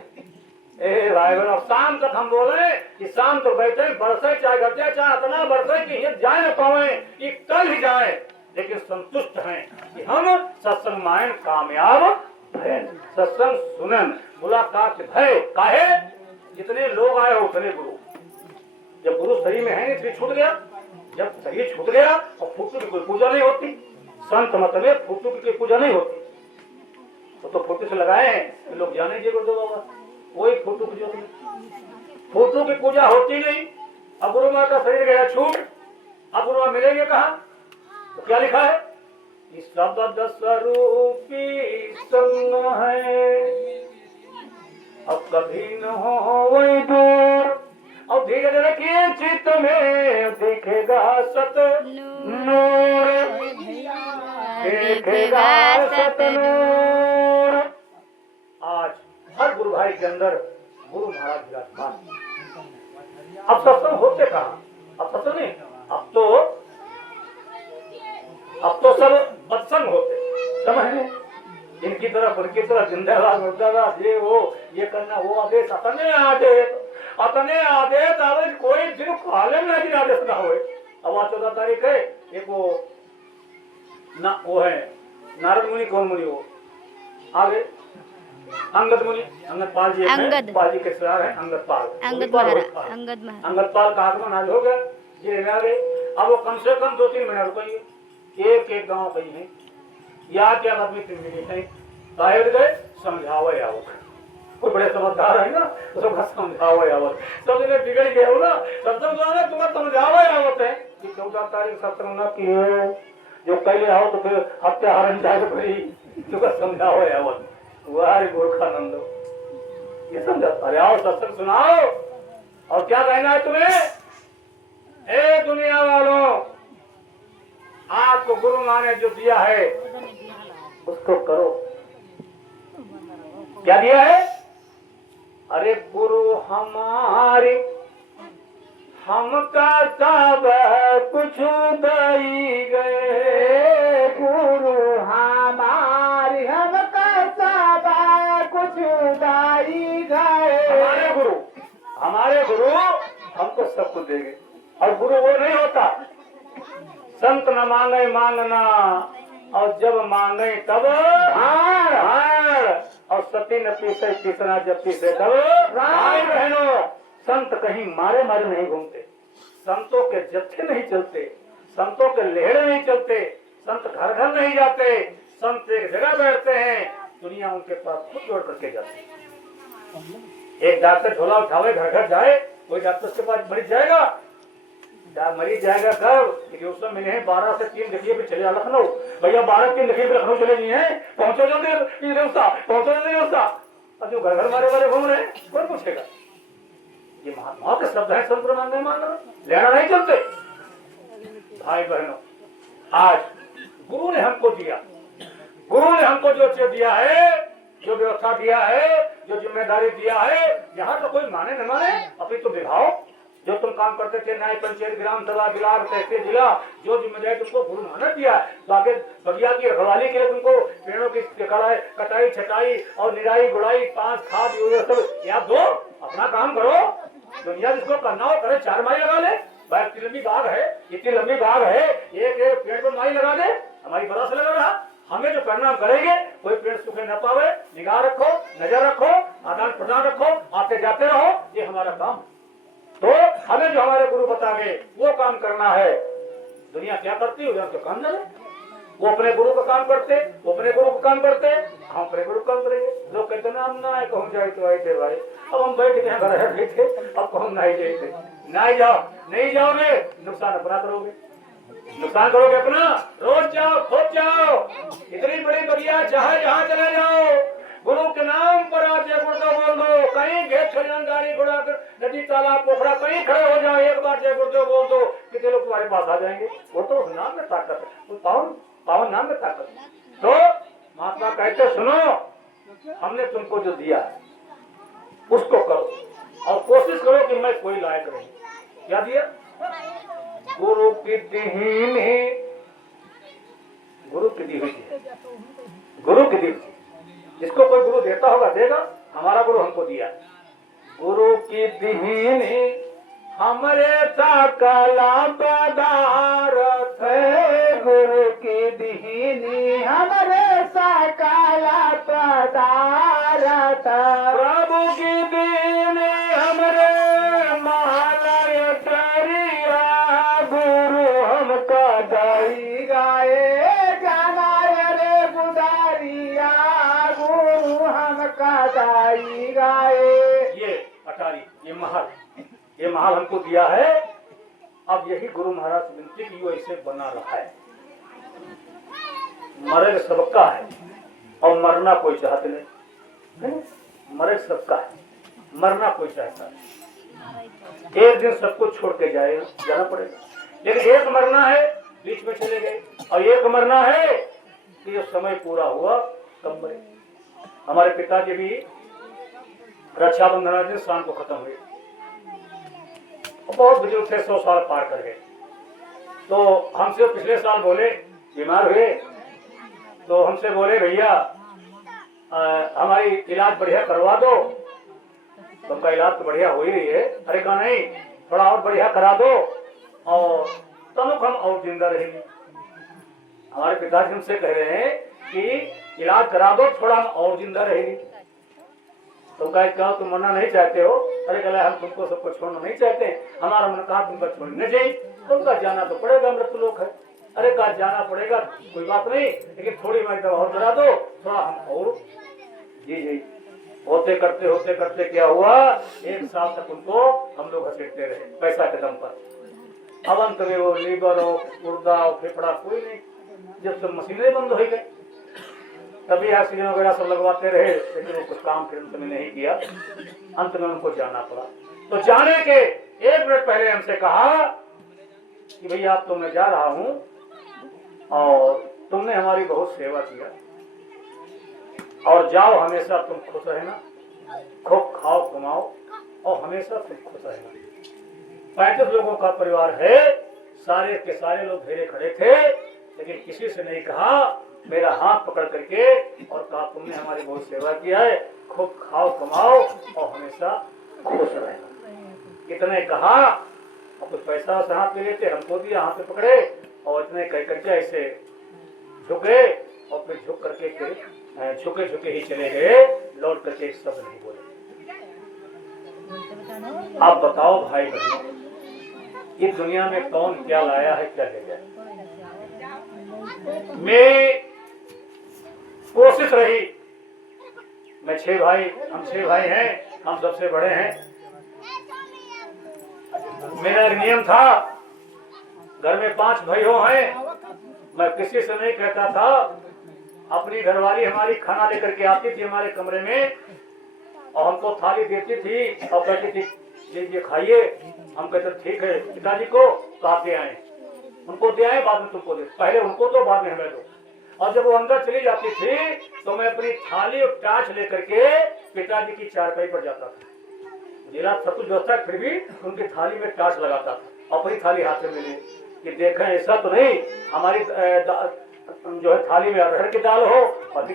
ए भाई बहन, अब शाम तक हम बोले कि शाम तक बैठे बरसे चाहे घर जाए चाहे इतना बरसे कि ये जाए न पावे, ये कल ही जाए, लेकिन संतुष्ट हैं कि हम सत्संग मायन कामयाब भय, सत्संग सुनन मुलाकात भय काहे, जितने लोग आए हो उतने गुरु, जब गुरु शरीर में है नहीं फिर छूट गया, जब शरीर छूट गया और फोटो की कोई पूजा नहीं होती, संत मत में फोटो की कोई पूजा नहीं होती, तो फोटो से लगाए हैं लोग जाने जी गुरुदेव बाबा, कोई फोटो की जरूरत नहीं, फोटो की पूजा होती नहीं। अब गुरु माँ का शरीर गया छूट, अब गुरु माँ मिलेंगे कहाँ, तो क्या लिखा है, इस शब्द स्वरूपी संग है, अब कभी न हो वही दूर, अब धीरे धीरे के चित्त में दिखेगा सत नूर, दिखेगा सत नूर। आज हर गुरु भाई के अंदर गुरु महाराज विराजमान। अब सत्संग होते कहाँ, अब सत्संग नहीं, अब तो सब बत्संग होते, समझ, इनकी तरफ उनकी तरफ जिंदाबाद मुर्दाबाद, ये वो ये करना वो आदेश, अपने आदेश आवे, कोई दिन काले में नहीं आदेश ना हो। अब आज 14 तारीख है, एक वो है नारद मुनि, कौन मुनि वो आगे, अंगद मुनि, अंगद पाल जी, अंगद पाल जी के सर है, अंगद पाल, अंगद पाल का आगमन आज हो गया, ये आ गए। अब वो कम से कम 2-3 महीना रुकेंगे, एक गांव कहीं है या क्या आदमी फिर मिले हैं, बाहर गए समझाओ आओ, कोई बड़े समझदार है ना तो सबका समझाओ आओ, सब जगह बिगड़ गए हो ना, सत्संग जो है तुम्हें समझाओ आवत है कि 14 तारीख सत्संग न किए, जो कल आओ तो फिर हत्या हरण जाए तो फिर तुम्हें समझाओ आवत, वाह गोरखानंद, ये समझा, अरे आओ सत्संग सुनाओ, और क्या कहना है तुम्हें, ए दुनिया वालों, आपको गुरु माँ ने जो दिया है उसको करो, क्या दिया है, अरे गुरु हमारे हमका सब कुछ दई गए, गुरु हमारे हमका सब कुछ दई गए, हमारे गुरु हमको सब कुछ देंगे, और गुरु वो नहीं होता संत न मांगे मांगना, और जब मांगे तब हार, और सती न पीसे पीसना, जब पीसे तब भाई बहनों, संत कहीं मारे मारे नहीं घूमते, संतों के जत्थे नहीं चलते, संतों के लेहड़े नहीं चलते, संत घर घर नहीं जाते, संत एक जगह बैठते हैं, दुनिया उनके पास खुद जोड़ करके जाते। एक डॉक्टर झोला उठावे घर घर जाए, कोई डॉक्टर के पास मरीज जाएगा, मरीज जाएगा कब, उस समय मिले हैं 12 से 3 देखिए पे चले लखनऊ, भैया 12 3 देखिए पे लखनऊ चले नहीं है, पहुंचो जल्दी पहुंचो जल्दी, अब जो घर घर मारे वाले घूम रहे हैं कौन पूछेगा, ये महात्मा के शब्द है, संत मांगने मांगना लेना नहीं चलते। भाई बहनों, आज गुरु ने हमको दिया, गुरु ने हमको जो दिया है, जो व्यवस्था दिया है, जो जिम्मेदारी दिया है, यहाँ तो कोई माने न माने, अपनी तो दिखाओ, जो तुम काम करते थे न्याय पंचायत ग्राम सभा बिलार तहसील जिला, जो जिम्मेदारी तुमको गुरु महाराज दिया है, तो आगे बगिया की रखवाली के लिए तुमको पेड़ों की कटाई छटाई और निराई गुड़ाई, 5 खाद यूरिया सब या दो, अपना काम करो, दुनिया जिसको करना हो करे, 4 माई लगा ले, इतनी लंबी बाग है, इतनी लंबी बाग है, एक पेड़ पर माई लगा दे, हमारी बड़ा से लगा रहा, हमें जो करना करेंगे, कोई पेड़ सूखे न पावे, निगाह रखो, नजर रखो, आदान प्रदान रखो, आते जाते रहो, ये हमारा काम। तो हमें जो हमारे गुरु बतावे वो काम करना है। दुनिया क्या करती है, तो काम जाने, वो अपने गुरु का काम करते, वो अपने गुरु का काम करते, हम अपने गुरु का काम करेंगे। लोग कहते ना हम ना आए कहूँ जाए तो आए थे भाई, अब हम बैठ के घर है थे, अब कहूँ नहीं जाए थे, नहीं जाओ, नहीं जाओगे नुकसान अपना करोगे, नुकसान करोगे अपना, रोज जाओ खोज जाओ, इतनी बड़ी बढ़िया चाहे जहाँ चले जाओ, गुरु के नाम पर आज गुरुदेव बोल दो, कहीं घेर खजान गाड़ी घोड़ा नदी तालाब पोखरा कहीं खड़े हो जाओ, एक बार जय गुरुदेव बोल दो, कितने लोग तुम्हारे पास आ जाएंगे, वो तो उस नाम में ताकत है, वो पावन नाम में ताकत है। तो महात्मा कहते सुनो, हमने तुमको जो दिया उसको करो, और कोशिश करो कि मैं कोई लायक नहीं। क्या दिया, गुरु की दीन, गुरु की दी हुई, गुरु की दी, जिसको कोई गुरु देता होगा देगा, हमारा गुरु हमको दिया, गुरु की दीनी हमरे सकला पदारथ गुरु की दीनी हमरे सकला पदारथ प्रभु की दीनी हमरे महालय करिया गुरु हमका दाई गाए जानाय रे बुदारिया गुरु हमका दाई गाए। ये अटारी ये महल हमको दिया है। अब यही गुरु महाराज से विनती की वो इसे बना रहा है। मरे सबका है और मरना कोई चाहते नहीं, मरे सबका है, मरना कोई चाहता है। एक दिन सबको छोड़ के जाना पड़ेगा, लेकिन एक मरना है बीच में चले गए, और एक मरना है कि जो समय पूरा हुआ तब मरे। हमारे पिताजी भी रक्षाबंधन वाले दिन शाम को खत्म हुए, बहुत बुजुर्ग थे, 100 साल पार कर गए। तो हमसे पिछले साल बोले, बीमार हुए तो हमसे बोले भैया हमारी इलाज बढ़िया करवा दो। तो उनका इलाज तो बढ़िया हो ही रही है। अरे कहा नहीं, थोड़ा और बढ़िया करा दो और तनुक हम और जिंदा रहेंगे। हमारे पिताजी हमसे कह रहे हैं कि इलाज करा दो, थोड़ा हम और जिंदा रहेंगे। तो कहा तुम मरना नहीं चाहते हो? अरे कहला हम तुमको सबको छोड़ना नहीं चाहते, हमारा मन कहा तुमको छोड़ना चाहिए। तुमका जाना तो पड़ेगा, मृत्युलोक है। अरे कहा जाना पड़ेगा कोई बात नहीं, लेकिन थोड़ी मैं दवा और करा दो, थोड़ा हम और जी होते करते क्या हुआ, 1 साल तक उनको हम लोग घसीटते रहे पैसा के दम पर। अब अंत में वो लीवर हो, गुर्दा हो, फेफड़ा कोई नहीं, जब सब मशीनें बंद हो गई, तभी ऑक्सीजन वगैरह सब लगवाते रहे, लेकिन वो कुछ काम फिर अंत में नहीं किया। अंत में उनको जाना पड़ा। तो जाने के 1 मिनट पहले हमसे कहा कि भैया अब तो मैं जा रहा हूं और तुमने हमारी बहुत सेवा किया, और जाओ, हमेशा तुम खुश रहना, खूब खाओ कमाओ और हमेशा तुम खुश रहना। 35 लोगों का परिवार है, सारे के सारे लोग घेरे खड़े थे, लेकिन किसी से नहीं कहा, मेरा हाथ पकड़ करके और कहा तुमने हमारी बहुत सेवा किया है, खूब खाओ कमाओ और हमेशा खुश रहना। इतने कहा और कुछ पैसा से हाथ में लेते, हमको दिया, हाथ में पकड़े और इतने कह करके ऐसे झुके और फिर झुक करके फिर झुके ही चले गए, लौट करके एक शब्द नहीं बोले। आप बताओ भाई बहनों, इस दुनिया में कौन क्या लाया है, क्या ले गया? मैं कोशिश रही, मैं 6 भाई, हम 6 भाई हैं, हम सबसे बड़े हैं। मेरा एक नियम था, घर में 5 भाइयों हैं, मैं किसी से नहीं कहता था। अपनी घरवाली हमारी खाना लेकर के आती थी हमारे कमरे में और हमको थाली देती थी और कहती थी लीजिए खाइए। हम कहते ठीक है, पिताजी को कहा दे आए, उनको दे आए, बाद में तुमको दे, पहले उनको दो बाद में हमें दो। और जब वो अंदर चली जाती थी तो मैं अपनी थाली और टाँच लेकर के पिताजी की चारपाई पर जाता था। जिला सब कुछ व्यवस्था, फिर भी उनकी थाली में टाँच लगाता था, अपनी थाली हाथ में ले कि देखें ऐसा तो नहीं हमारी जो है थाली में अरहर की दाल हो और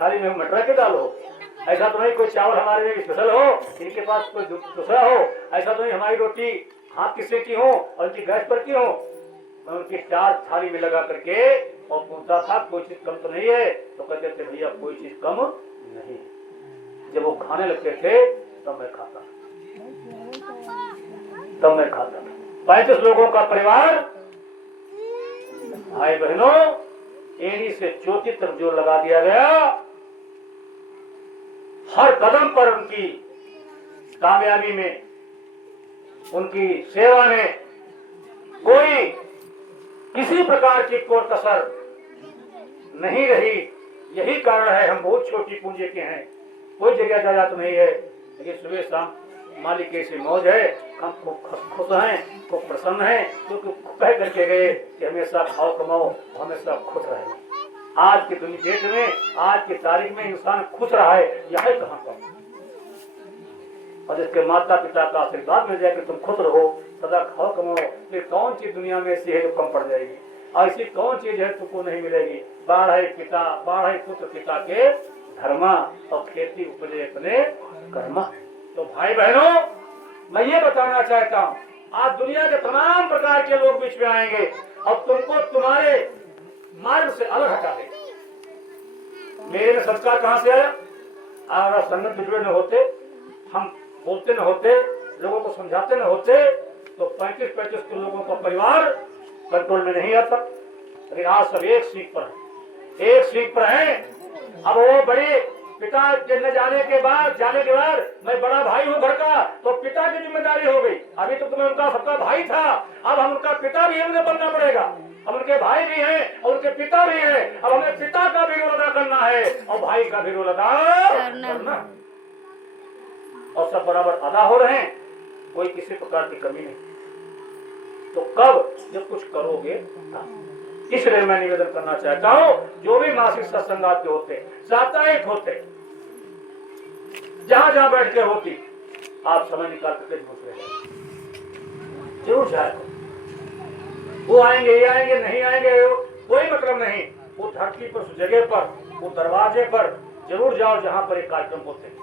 थाली में मटर की दाल हो, ऐसा तो नहीं कोई चावल हमारे में स्पेशल हो, इनके पास कोई दूसरा हो, ऐसा तो नहीं हमारी रोटी हाथ किसी की हो और इनकी गैस पर की हो। मैं उनकी 4 थाली में लगा करके और पूछता था कोई चीज कम तो नहीं है? तो कहते थे भैया कोई चीज कम नहीं। जब वो खाने लगते थे तब मैं खाता, 35 लोगों का परिवार, भाई बहनों, एड़ी से चोटी तक जोर लगा दिया गया। हर कदम पर उनकी कामयाबी में, उनकी सेवा में कोई किसी प्रकार की कोई कसर नहीं रही। यही कारण है हम बहुत छोटी पूंजी के हैं, कोई जगह जायदाद नहीं है, लेकिन सुबह शाम मालिक की ऐसी मौज है, हम खूब खुश हैं, खूब प्रसन्न हैं, क्योंकि कह करके गए कि हमेशा खाओ कमाओ, हमेशा खुश रहे। आज की दुनिया डेट में, आज की तारीख में इंसान खुश रहा है, यह है कहाँ का? और जिसके माता पिता का आशीर्वाद मिल जाए कि तुम खुश रहो, सदा खाओ कमाओ, फिर कौन सी दुनिया में ऐसी है जो कम पड़ जाएगी? और ऐसी कौन चीज है तुमको नहीं मिलेगी? बाढ़ पुत्र पिता के धर्मा और खेती उपजे अपने कर्मा। तो भाई बहनों, मैं ये बताना चाहता हूँ, आज दुनिया के तमाम प्रकार के लोग बीच में आएंगे और तुमको तुम्हारे मार्ग से अलग हटा देंगे। मेरे में संस्कार कहाँ से आया? अगर आप संगत में जुड़े न होते, हम बोलते न होते, लोगों को समझाते न होते, तो 35-35 लोगों का परिवार कंट्रोल में नहीं आता। लेकिन आज सब एक सीख पर है, एक सीख पर है। अब वो बड़े पिता के न जाने के बाद मैं बड़ा भाई हूँ घर का, तो पिता की जिम्मेदारी हो गई। अभी तो तुम्हें उनका सबका भाई था, अब हम उनका पिता भी हमें बनना पड़ेगा। हम उनके भाई भी हैं और उनके पिता भी हैं। अब हमें पिता का भी रोल अदा करना है और भाई का भी रोल अदा करना। और सब बराबर अदा हो रहे हैं, कोई किसी प्रकार की कमी नहीं। तो कब? जब कुछ करोगे तब। इसलिए मैं निवेदन करना चाहता हूँ, जो भी मासिक सत्संग आपके होते, साप्ताहिक होते, जहां जहां बैठ के होती, आप समय निकाल करके जरूर जाए। वो आएंगे, ये आएंगे, नहीं आएंगे, कोई मतलब नहीं। वो धरती पर, उस जगह पर, वो दरवाजे पर जरूर जाओ जहां पर एक कार्यक्रम होते हैं।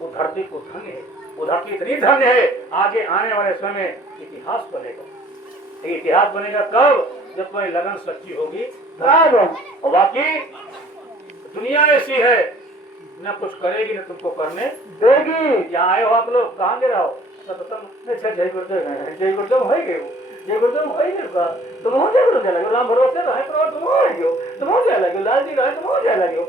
वो धरती को धन्य है, वो धरती इतनी धन्य है, आगे आने वाले समय इतिहास बनेगा। इतिहास बनेगा कब? जब तुम्हारी लगन सच्ची होगी तब। और बाकी दुनिया ऐसी है, न कुछ करेगी न तुमको करने देगी। यहाँ आए हो आप लोग, कहाँ गिरा हो? जय गुरुदेव, जय गुरुदेव हो गए, जय गुरुदेव हो गए, तुम हो जय गुरुदेव लगे, राम भरोसे रहे तो तुम हो गए, तुम हो जाए लगे, लाल जी रहे तुम हो जाए लगे।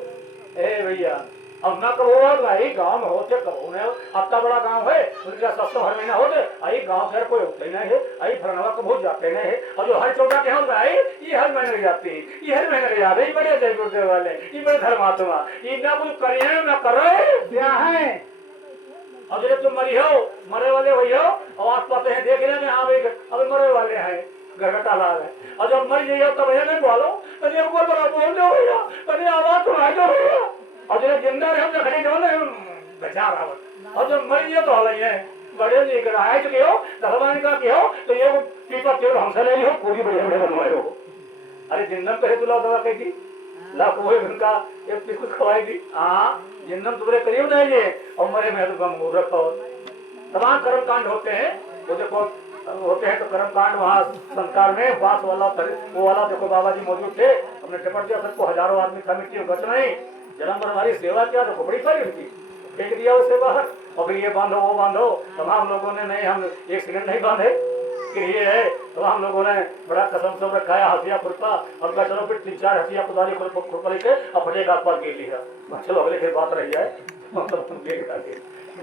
ए भैया, अब ना कब भाई गाँव में होते कब उन्हें इतना बड़ा गाँव है, उनका सबसे हर महीना होते आई गाँव खैर कोई होते नहीं है, आई फरनवा कब हो जाते नहीं है। और जो हर चौदह के होते आई ये हर महीने जाते हैं, ये हर महीने जाते हैं, बड़े जय गुरुदेव वाले, ये बड़े धर्मात्मा, ये ना कुछ करे ना करे क्या है। और जब तुम मरी हो, मरे वाले हुई हो और आस पास है देख रहे हाँ भाई अब मरे वाले हैं, घरघटा लाल है। और जब मर जाइए तब भैया नहीं बोलो, कभी ऊपर बड़ा बोल दो भैया, कभी आवाज सुनाई दो भैया। और जब जिंदा रहे हम खड़े जाओ ना बचा रावत, और जब मर जाइए तो हाल है बड़े लेकर आए चुके हो, भगवान का के हो तो ये पीपा केवल हमसे ले ली हो, पूरी बड़े बड़े बनवाए हो। अरे जिंदन पहले तुला दवा कही थी लाख वो उनका एक पीस कुछ खवाई थी। हाँ जिंदन तुम्हारे करीब नहीं है और मरे में तो कम रखो। तमाम कर्म कांड होते हैं, वो देखो होते हैं तो कर्म कांड वहाँ संस्कार में बास वाला वो वाला देखो बाबा जी मौजूद थे, हमने टिपट दिया सबको, हजारों आदमी था, मिट्टी में बच नहीं, जन्म पर हमारी सेवा किया तो बड़ी सारी उनकी फेंक दिया उसे बाहर। और फिर ये बांधो वो बांधो, तमाम लोगों ने नहीं, हम एक सेकंड नहीं बांधे, फिर ये है तो हम लोगों ने बड़ा कसम सब रखा है, हसिया खुरपा और क्या चलो फिर 3-4 हसिया कुदारी खुरपा लेके और फटे का पर गिर लिया। चलो अगले फिर बात रही है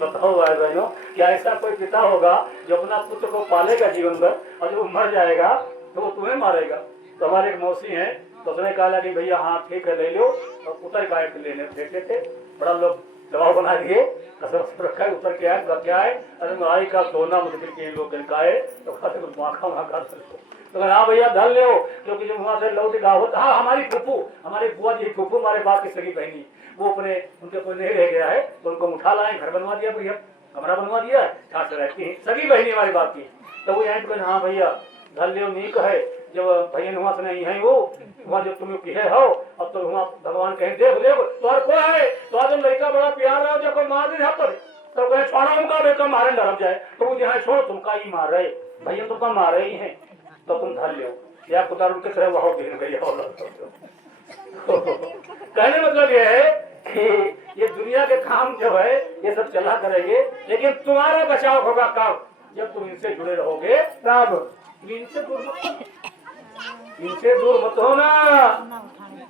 बताओ भाई बहनों, क्या ऐसा कोई पिता होगा जो अपना पुत्र को पालेगा जीवन भर और जब वो मर जाएगा तो वो तुम्हें मारेगा? तो हमारे एक मौसी है तो उसने कहा कि भैया हाँ ठीक है ले लो, और उतर गाय लेने फेंके थे, बड़ा लोग दबाव बना दिए, कसम रखा है, उतर के आए क्या है, अरे मलाई का सोना मुश्किल के लोग गाये तो खाते कुछ माखा वहाँ खा तो हाँ भैया धन ले, क्योंकि जब वहाँ से लौट गा होता। हाँ हमारी फूफू, हमारी बुआ जी फूफू, हमारे बाप की सगी बहनी, वो अपने उनके कोई नहीं रह गया है तो उनको उठा लाए, घर बनवा दिया भैया, कमरा बनवा दिया, ठाट से रहती है, सगी बहनी हमारे बाप की। तो वो यहाँ हाँ भैया धन ले नहीं कहे, जब भैया वहाँ से नहीं है वो वहाँ जब तुम्हें किहे हो अब तो वहाँ भगवान कहें देख देखो तो को है तो आज लड़का बड़ा प्यार रहा जब मार दे यहाँ पर तो कहे छोड़ा उनका बेटा मारे डर जाए तो वो यहाँ छोड़ तुमका ही मार रहे भैया तुमका मार रहे ही है तो तुम धर लो या खुदा उनके तरह वहाँ गिर गई। कहने मतलब ये है कि ये दुनिया के काम जो है ये सब चला करेंगे, लेकिन तुम्हारा बचाव होगा कब? जब तुम इनसे जुड़े रहोगे तब। इनसे दूर मत होना।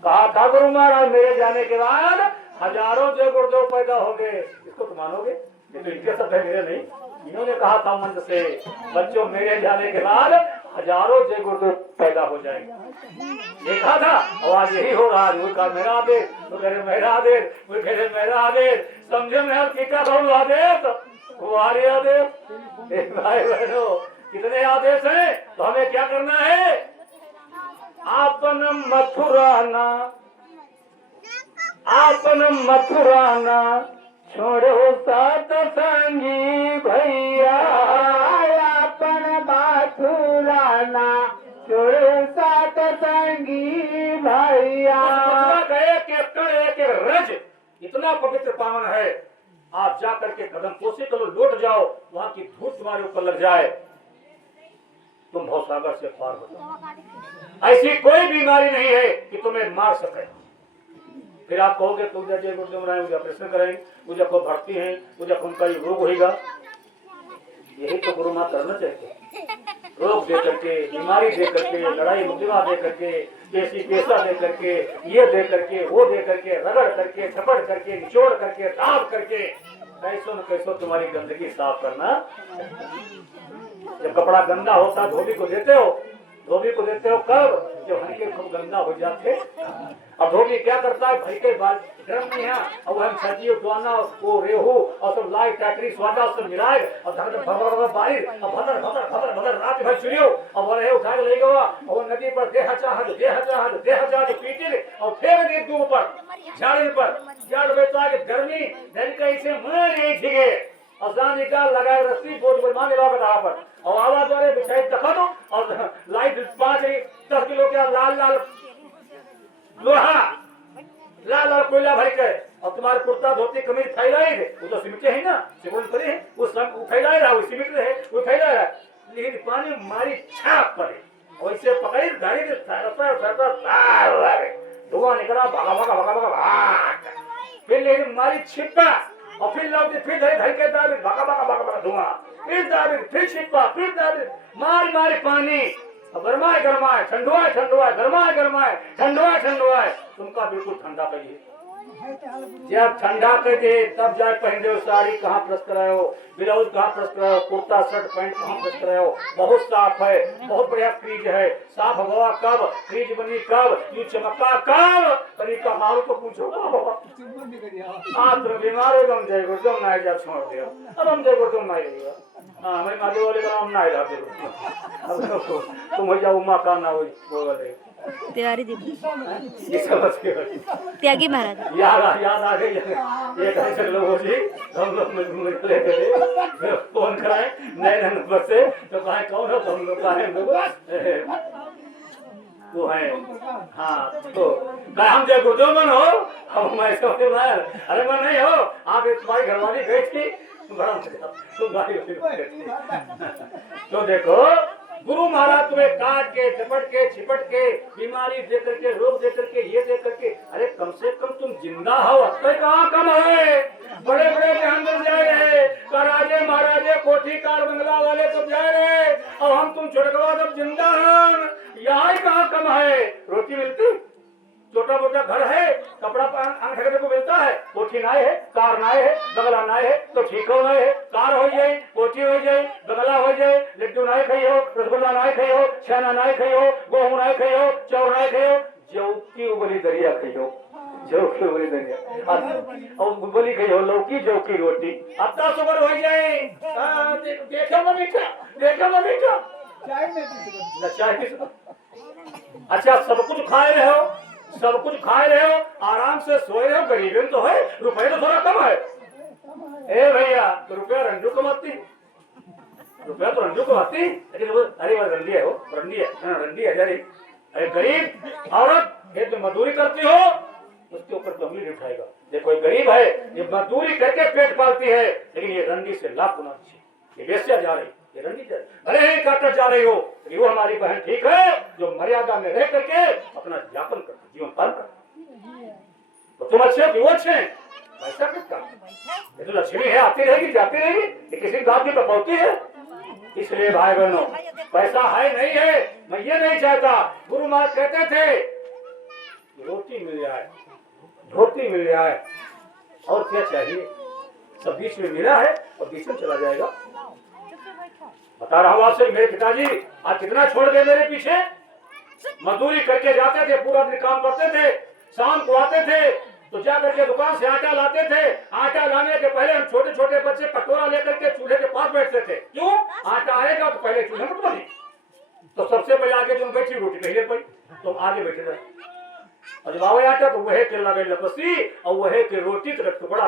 कहा था गुरु महाराज मेरे जाने के बाद हजारों जय गुरुदेव पैदा होंगे, इसको तुम मानोगे? ये तो इनके शब्द है मेरे नहीं, इन्होंने कहा था मंत्र से बच्चों मेरे जाने के बाद हजारों जय गुरुदेव पैदा हो जाएंगे। देखा था और आज यही हो रहा है। वो कहा मेरा आदेश, वो कह रहे मेरा आदेश, वो कह रहे मेरा आदेश, समझे में क्या कहूँ आदेश तुम्हारे आदेश। भाई बहनों कितने आदेश हैं, तो हमें क्या करना है? आपन मथुराना, आपन मथुराना छोड़ो सात संगी भैया, आपन मथुराना छोड़ो सात संगी भैया। एक रज इतना पवित्र पावन है आप जा करके कदम पोसे करो, लौट जाओ, वहां की धूप तुम्हारे ऊपर लग जाए, तुम भवसागर से पार हो जाओ। ऐसी कोई बीमारी नहीं है कि तुम्हें मार सके। फिर आप कहोगे तुम जैसे मुझे ऑपरेशन करेंगे, मुझे को भर्ती है, मुझे खून का रोग होगा। यही तो गुरु माँ करना चाहते, रोग दे करके, बीमारी दे करके, लड़ाई मुकदमा दे करके, देसी पैसा दे करके, ये दे करके, वो दे करके, रगड़ करके, झपड़ करके, निचोड़ करके, दाब करके, कैसो न कैसो तुम्हारी गंदगी साफ करना। जब कपड़ा गंदा होता धोबी को देते हो, धोबी को देते हो कब? जब हल्के खूब गंदा हो जाते। अब धोबी क्या करता है, भाई के बाल ड्रम में है और हम सब्जी उठवाना, वो रेहू और सब लाई टाटरी स्वादा सब मिलाए और धर भर बारिश और भदर भदर भदर भदर रात भर चुरियो और वो रहे उठा के ले गया और नदी पर देह चाहत पीटे और फेंक दे के ऊपर झाड़ी पर। झाड़ बेचा के गर्मी दिन का इसे मर नहीं थिगे और जान निकाल लगाए रस्सी बोझ मांगे लगा रहा पर और आवाज वाले बिछाई दखा दो और लाइट 5-10 किलो के लाल लाल लोहा, लाल लाल कोयला भर के और तुम्हारे कुर्ता धोती कमीज फैलाए थे, वो तो सिमटे है ना, सिमट पड़े हैं, वो सब फैलाए रहा, वो सिमट रहे, वो फैला रहा, लेकिन पानी मारी छाप पड़े और इसे पकड़ी गाड़ी के धुआं निकला, भागा भागा भागा भागा भाग, फिर लेकिन मारी छिपा और फिर लौटे, फिर धर के दाबी भागा भागा भागा भागा धुआं, फिर दाबी, फिर छिपा, फिर दाबी, मारी मारी पानी, गरमाए गरमाए, ठंडुआए ठंडुआए, गरमाए गरमाए, ठंडुआए ठंडुआए, तुमका बिल्कुल ठंडा करिए। जब ठंडा कर दे तब जाए पहन दो साड़ी, कहाँ प्रेस कराए हो, ब्लाउज कहाँ प्रेस कराए हो, कुर्ता शर्ट पैंट कहाँ प्रेस कराए हो, बहुत साफ है, बहुत बढ़िया फ्रीज है, साफ हवा कब, फ्रीज बनी कब, यू चमका कब, तरीका हाल तो पूछो आप तो बीमार हो गम जाएगा, तुम ना जा छोड़ दिया, अब हम देखो तुम ना आएगा, हाँ मैं माधो वाले का हम ना आएगा, तुम हो जाओ उमा का ना हो वो वाले तिवारी जी, ये समझ के त्यागी महाराज, याद आ गई ये कैसे लोग हो जी, हम लोग मिले थे फोन कराए नए नंबर से तो कहा कौन हो, तो हम लोग कहा वो है हाँ, तो हम जब गुरुजन हो हम अरे मैं नहीं हो, आप तुम्हारी घरवाली गई थी तो देखो गुरु महाराज तुम्हें काट के झपट के छिपट के बीमारी दे करके रोग दे करके ये दे करके, अरे कम से कम तुम जिंदा हो, अब कहाँ कम है, बड़े बड़े अंदर जा रहे, राजे महाराजे कोठी कार बंगला वाले तो जा रहे और हम तुम छुटकवा जब जिंदा हम, यहाँ कहाँ कम है, रोटी मिलती, छोटा मोटा घर है, कपड़ा अंगूठे को मिलता है, कोठी नाय है, कार नाय है, बंगला नाय है, तो ठीक हो नाय है, कार हो जाए, कोठी हो जाए, बंगला हो जाए, लड्डू नाय खाई हो, रसगुल्ला नाय खाई हो, छेना नाय खाई हो, गेहूं नाय खाई हो, चौर नाय खाई हो, जौकी उबली दरिया खाई हो, जौकी उबली दरिया और उबली खाई हो, लौकी जौकी रोटी, अत्ता सुगर हो जाए, देखो ना मीठा, देखो ना मीठा, चाय की अच्छा सब कुछ खाए रहे हो, सब कुछ खाए रहे हो, आराम से सोए रहे हो, गरीबी तो है, रुपए तो थोड़ा कम है, ए भैया तो रुपया रंजू कमाती, रुपया तो रंजू कमाती, लेकिन अरे वो रंडी है, वो रंडी है, रंडी है जरी, अरे गरीब औरत ये तो मजदूरी करती हो, उसके ऊपर तो उंगली नहीं उठाएगा, देखो ये गरीब है, ये मजदूरी करके पेट पालती है, लेकिन ये रंडी से लाभ गुना अच्छी, ये बेस्या जा रही, ये रंडी जा रही, भले ही काटकर जा रही हो, वो हमारी बहन ठीक है, जो मर्यादा में रह करके अपना यापन करती, जीवन पालन करती, तो तुम अच्छे हो कि वो अच्छे हैं, ऐसा किसका, ये तो लक्ष्मी है, आती रहेगी जाती रहेगी, ये किसी बात की कपौती है, इसलिए भाई बहनों पैसा है नहीं है, मैं ये नहीं चाहता, गुरु महाराज कहते थे रोटी मिल जाए, धोती मिल जाए और क्या चाहिए, सब बीच में मिला है और बीच में चला जाएगा। बता रहा हूँ आपसे, मेरे पिताजी आज कितना छोड़ गए मेरे पीछे, मजदूरी करके जाते थे, पूरा दिन काम करते थे, शाम को आते थे तो जा करके दुकान से आटा लाते थे, आटा लाने के पहले हम छोटे छोटे बच्चे कटोरा लेकर के चूल्हे के पास बैठते थे, क्यों, आटा आएगा तो पहले चूल्हे पर बनी, तो सबसे पहले आगे तुम बैठी रोटी नहीं ले पाई, तुम आगे बैठे रहे, और जब आवे आटा तो वह के लगे लपसी और वह के रोटी तो टुकड़ा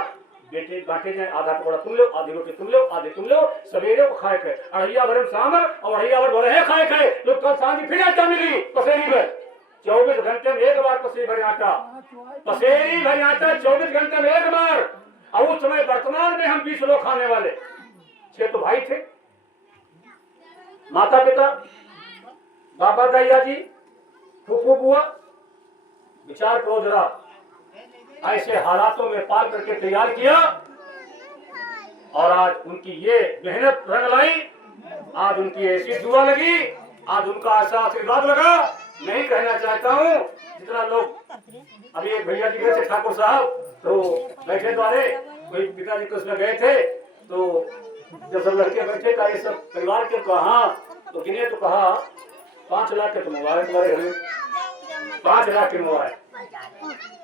बेटे बांटे जाए, आधा टुकड़ा तुम लो, आधी रोटी तुम लो, आधे तुम लो, सवेरे को खाए खाए अढ़ैया भर सांबर और अढ़ैया भर भरे खाए खाए, तो कल सांझी फिर आटा मिली पसेरी में, 24 घंटे में एक बार पसेरी भर आटा, पसेरी भर आटा 24 घंटे में एक बार, और उस समय वर्तमान में हम 20 लोग खाने वाले, 6 तो भाई थे, माता पिता, बाबा दैया जी, फूफू बुआ। विचार करो जरा, ऐसे हालातों में पाल करके तैयार किया और आज उनकी ये मेहनत रंग लाई, आज उनकी ऐसी दुआ लगी, आज उनका ऐसा आशीर्वाद लगा। नहीं कहना चाहता हूँ जितना लोग, अभी एक भैया जी गए थे ठाकुर साहब, तो बैठे द्वारे कोई पिताजी को उसमें गए थे, तो जब सब लड़के बैठे का ये सब परिवार के कहा, तो गिने तो कहा 5 लाख के तो मोबाइल तुम्हारे घर में, 5 लाख के मोबाइल,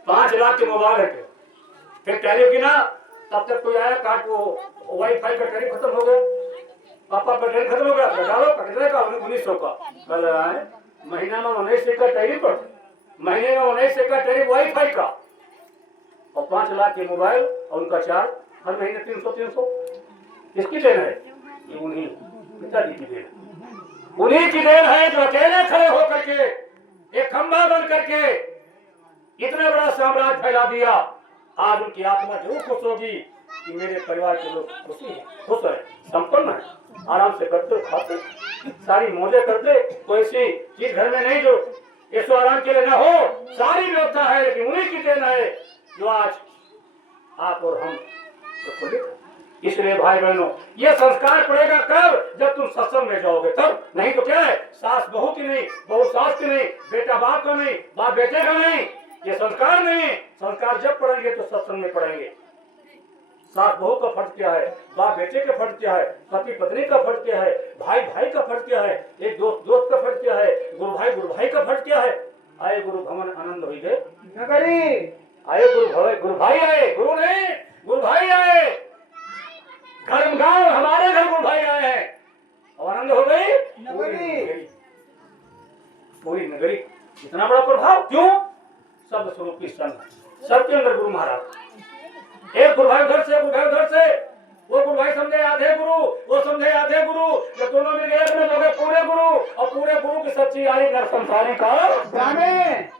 5 लाख के मोबाइल है। फिर टैरिफ गिना, तब तक कोई आया काट, वो वाईफाई का टैरिफ खत्म हो गया, पापा का टैरिफ खत्म हो गया, डालो कितने का, 1900 का। कल आए महीना में 1900 का टैरिफ, महीने में 1900 का टैरिफ वाईफाई का, और 5 लाख के मोबाइल और उनका चार्ज हर महीने 300। किसकी देन है? ये उन्हीं पिताजी की देन, उन्हीं की देन है जो अकेले खड़े होकर के एक खंभा बन करके इतना बड़ा साम्राज्य फैला दिया। आज उनकी आत्मा जरूर खुश होगी कि मेरे परिवार के लोग खुशी है, खुश है, संपन्न है, आराम से करते खाते, सारी मौजें करते, कोई ऐसी चीज घर में नहीं जो ऐसो आराम के लिए न हो, सारी व्यवस्था है, लेकिन उन्हीं की देन है जो आज आप और हम प्रफुल्लित हैं। इसलिए भाई बहनों, ये संस्कार पड़ेगा कब? जब तुम सत्संग में जाओगे तब, नहीं तो क्या है, सास बहू की नहीं, बहू सास की नहीं, बेटा बाप का नहीं, बाप बेटे का नहीं, ये संस्कार नहीं। संस्कार जब पढ़ेंगे तो सत्संग में पढ़ेंगे। सास बहू का फर्ज क्या है, बाप बेटे का फर्ज क्या है, पति पत्नी का फर्ज क्या है, भाई भाई का फर्ज क्या है, एक दोस्त दोस्त का फर्ज क्या है, गुरु भाई का फर्ज क्या है। आए गुरु भवन आनंद हुई गए नगरी, आए गुरु भाई आए, गुरु नहीं गुरु भाई आए, घर गांव हमारे घर गुरु भाई आए हैं, और आनंद हो गई पूरी नगरी। इतना बड़ा प्रभाव क्यों? शब्द स्वरूप की संग, सबके अंदर गुरु महाराज। एक गुरु भाई उधर से, गुरु भाई उधर से, वो गुरु भाई समझे आधे गुरु, वो समझे आधे गुरु, जब दोनों मिल गए अपने पूरे गुरु, और पूरे गुरु की सच्ची आई नर संसारी का जाने।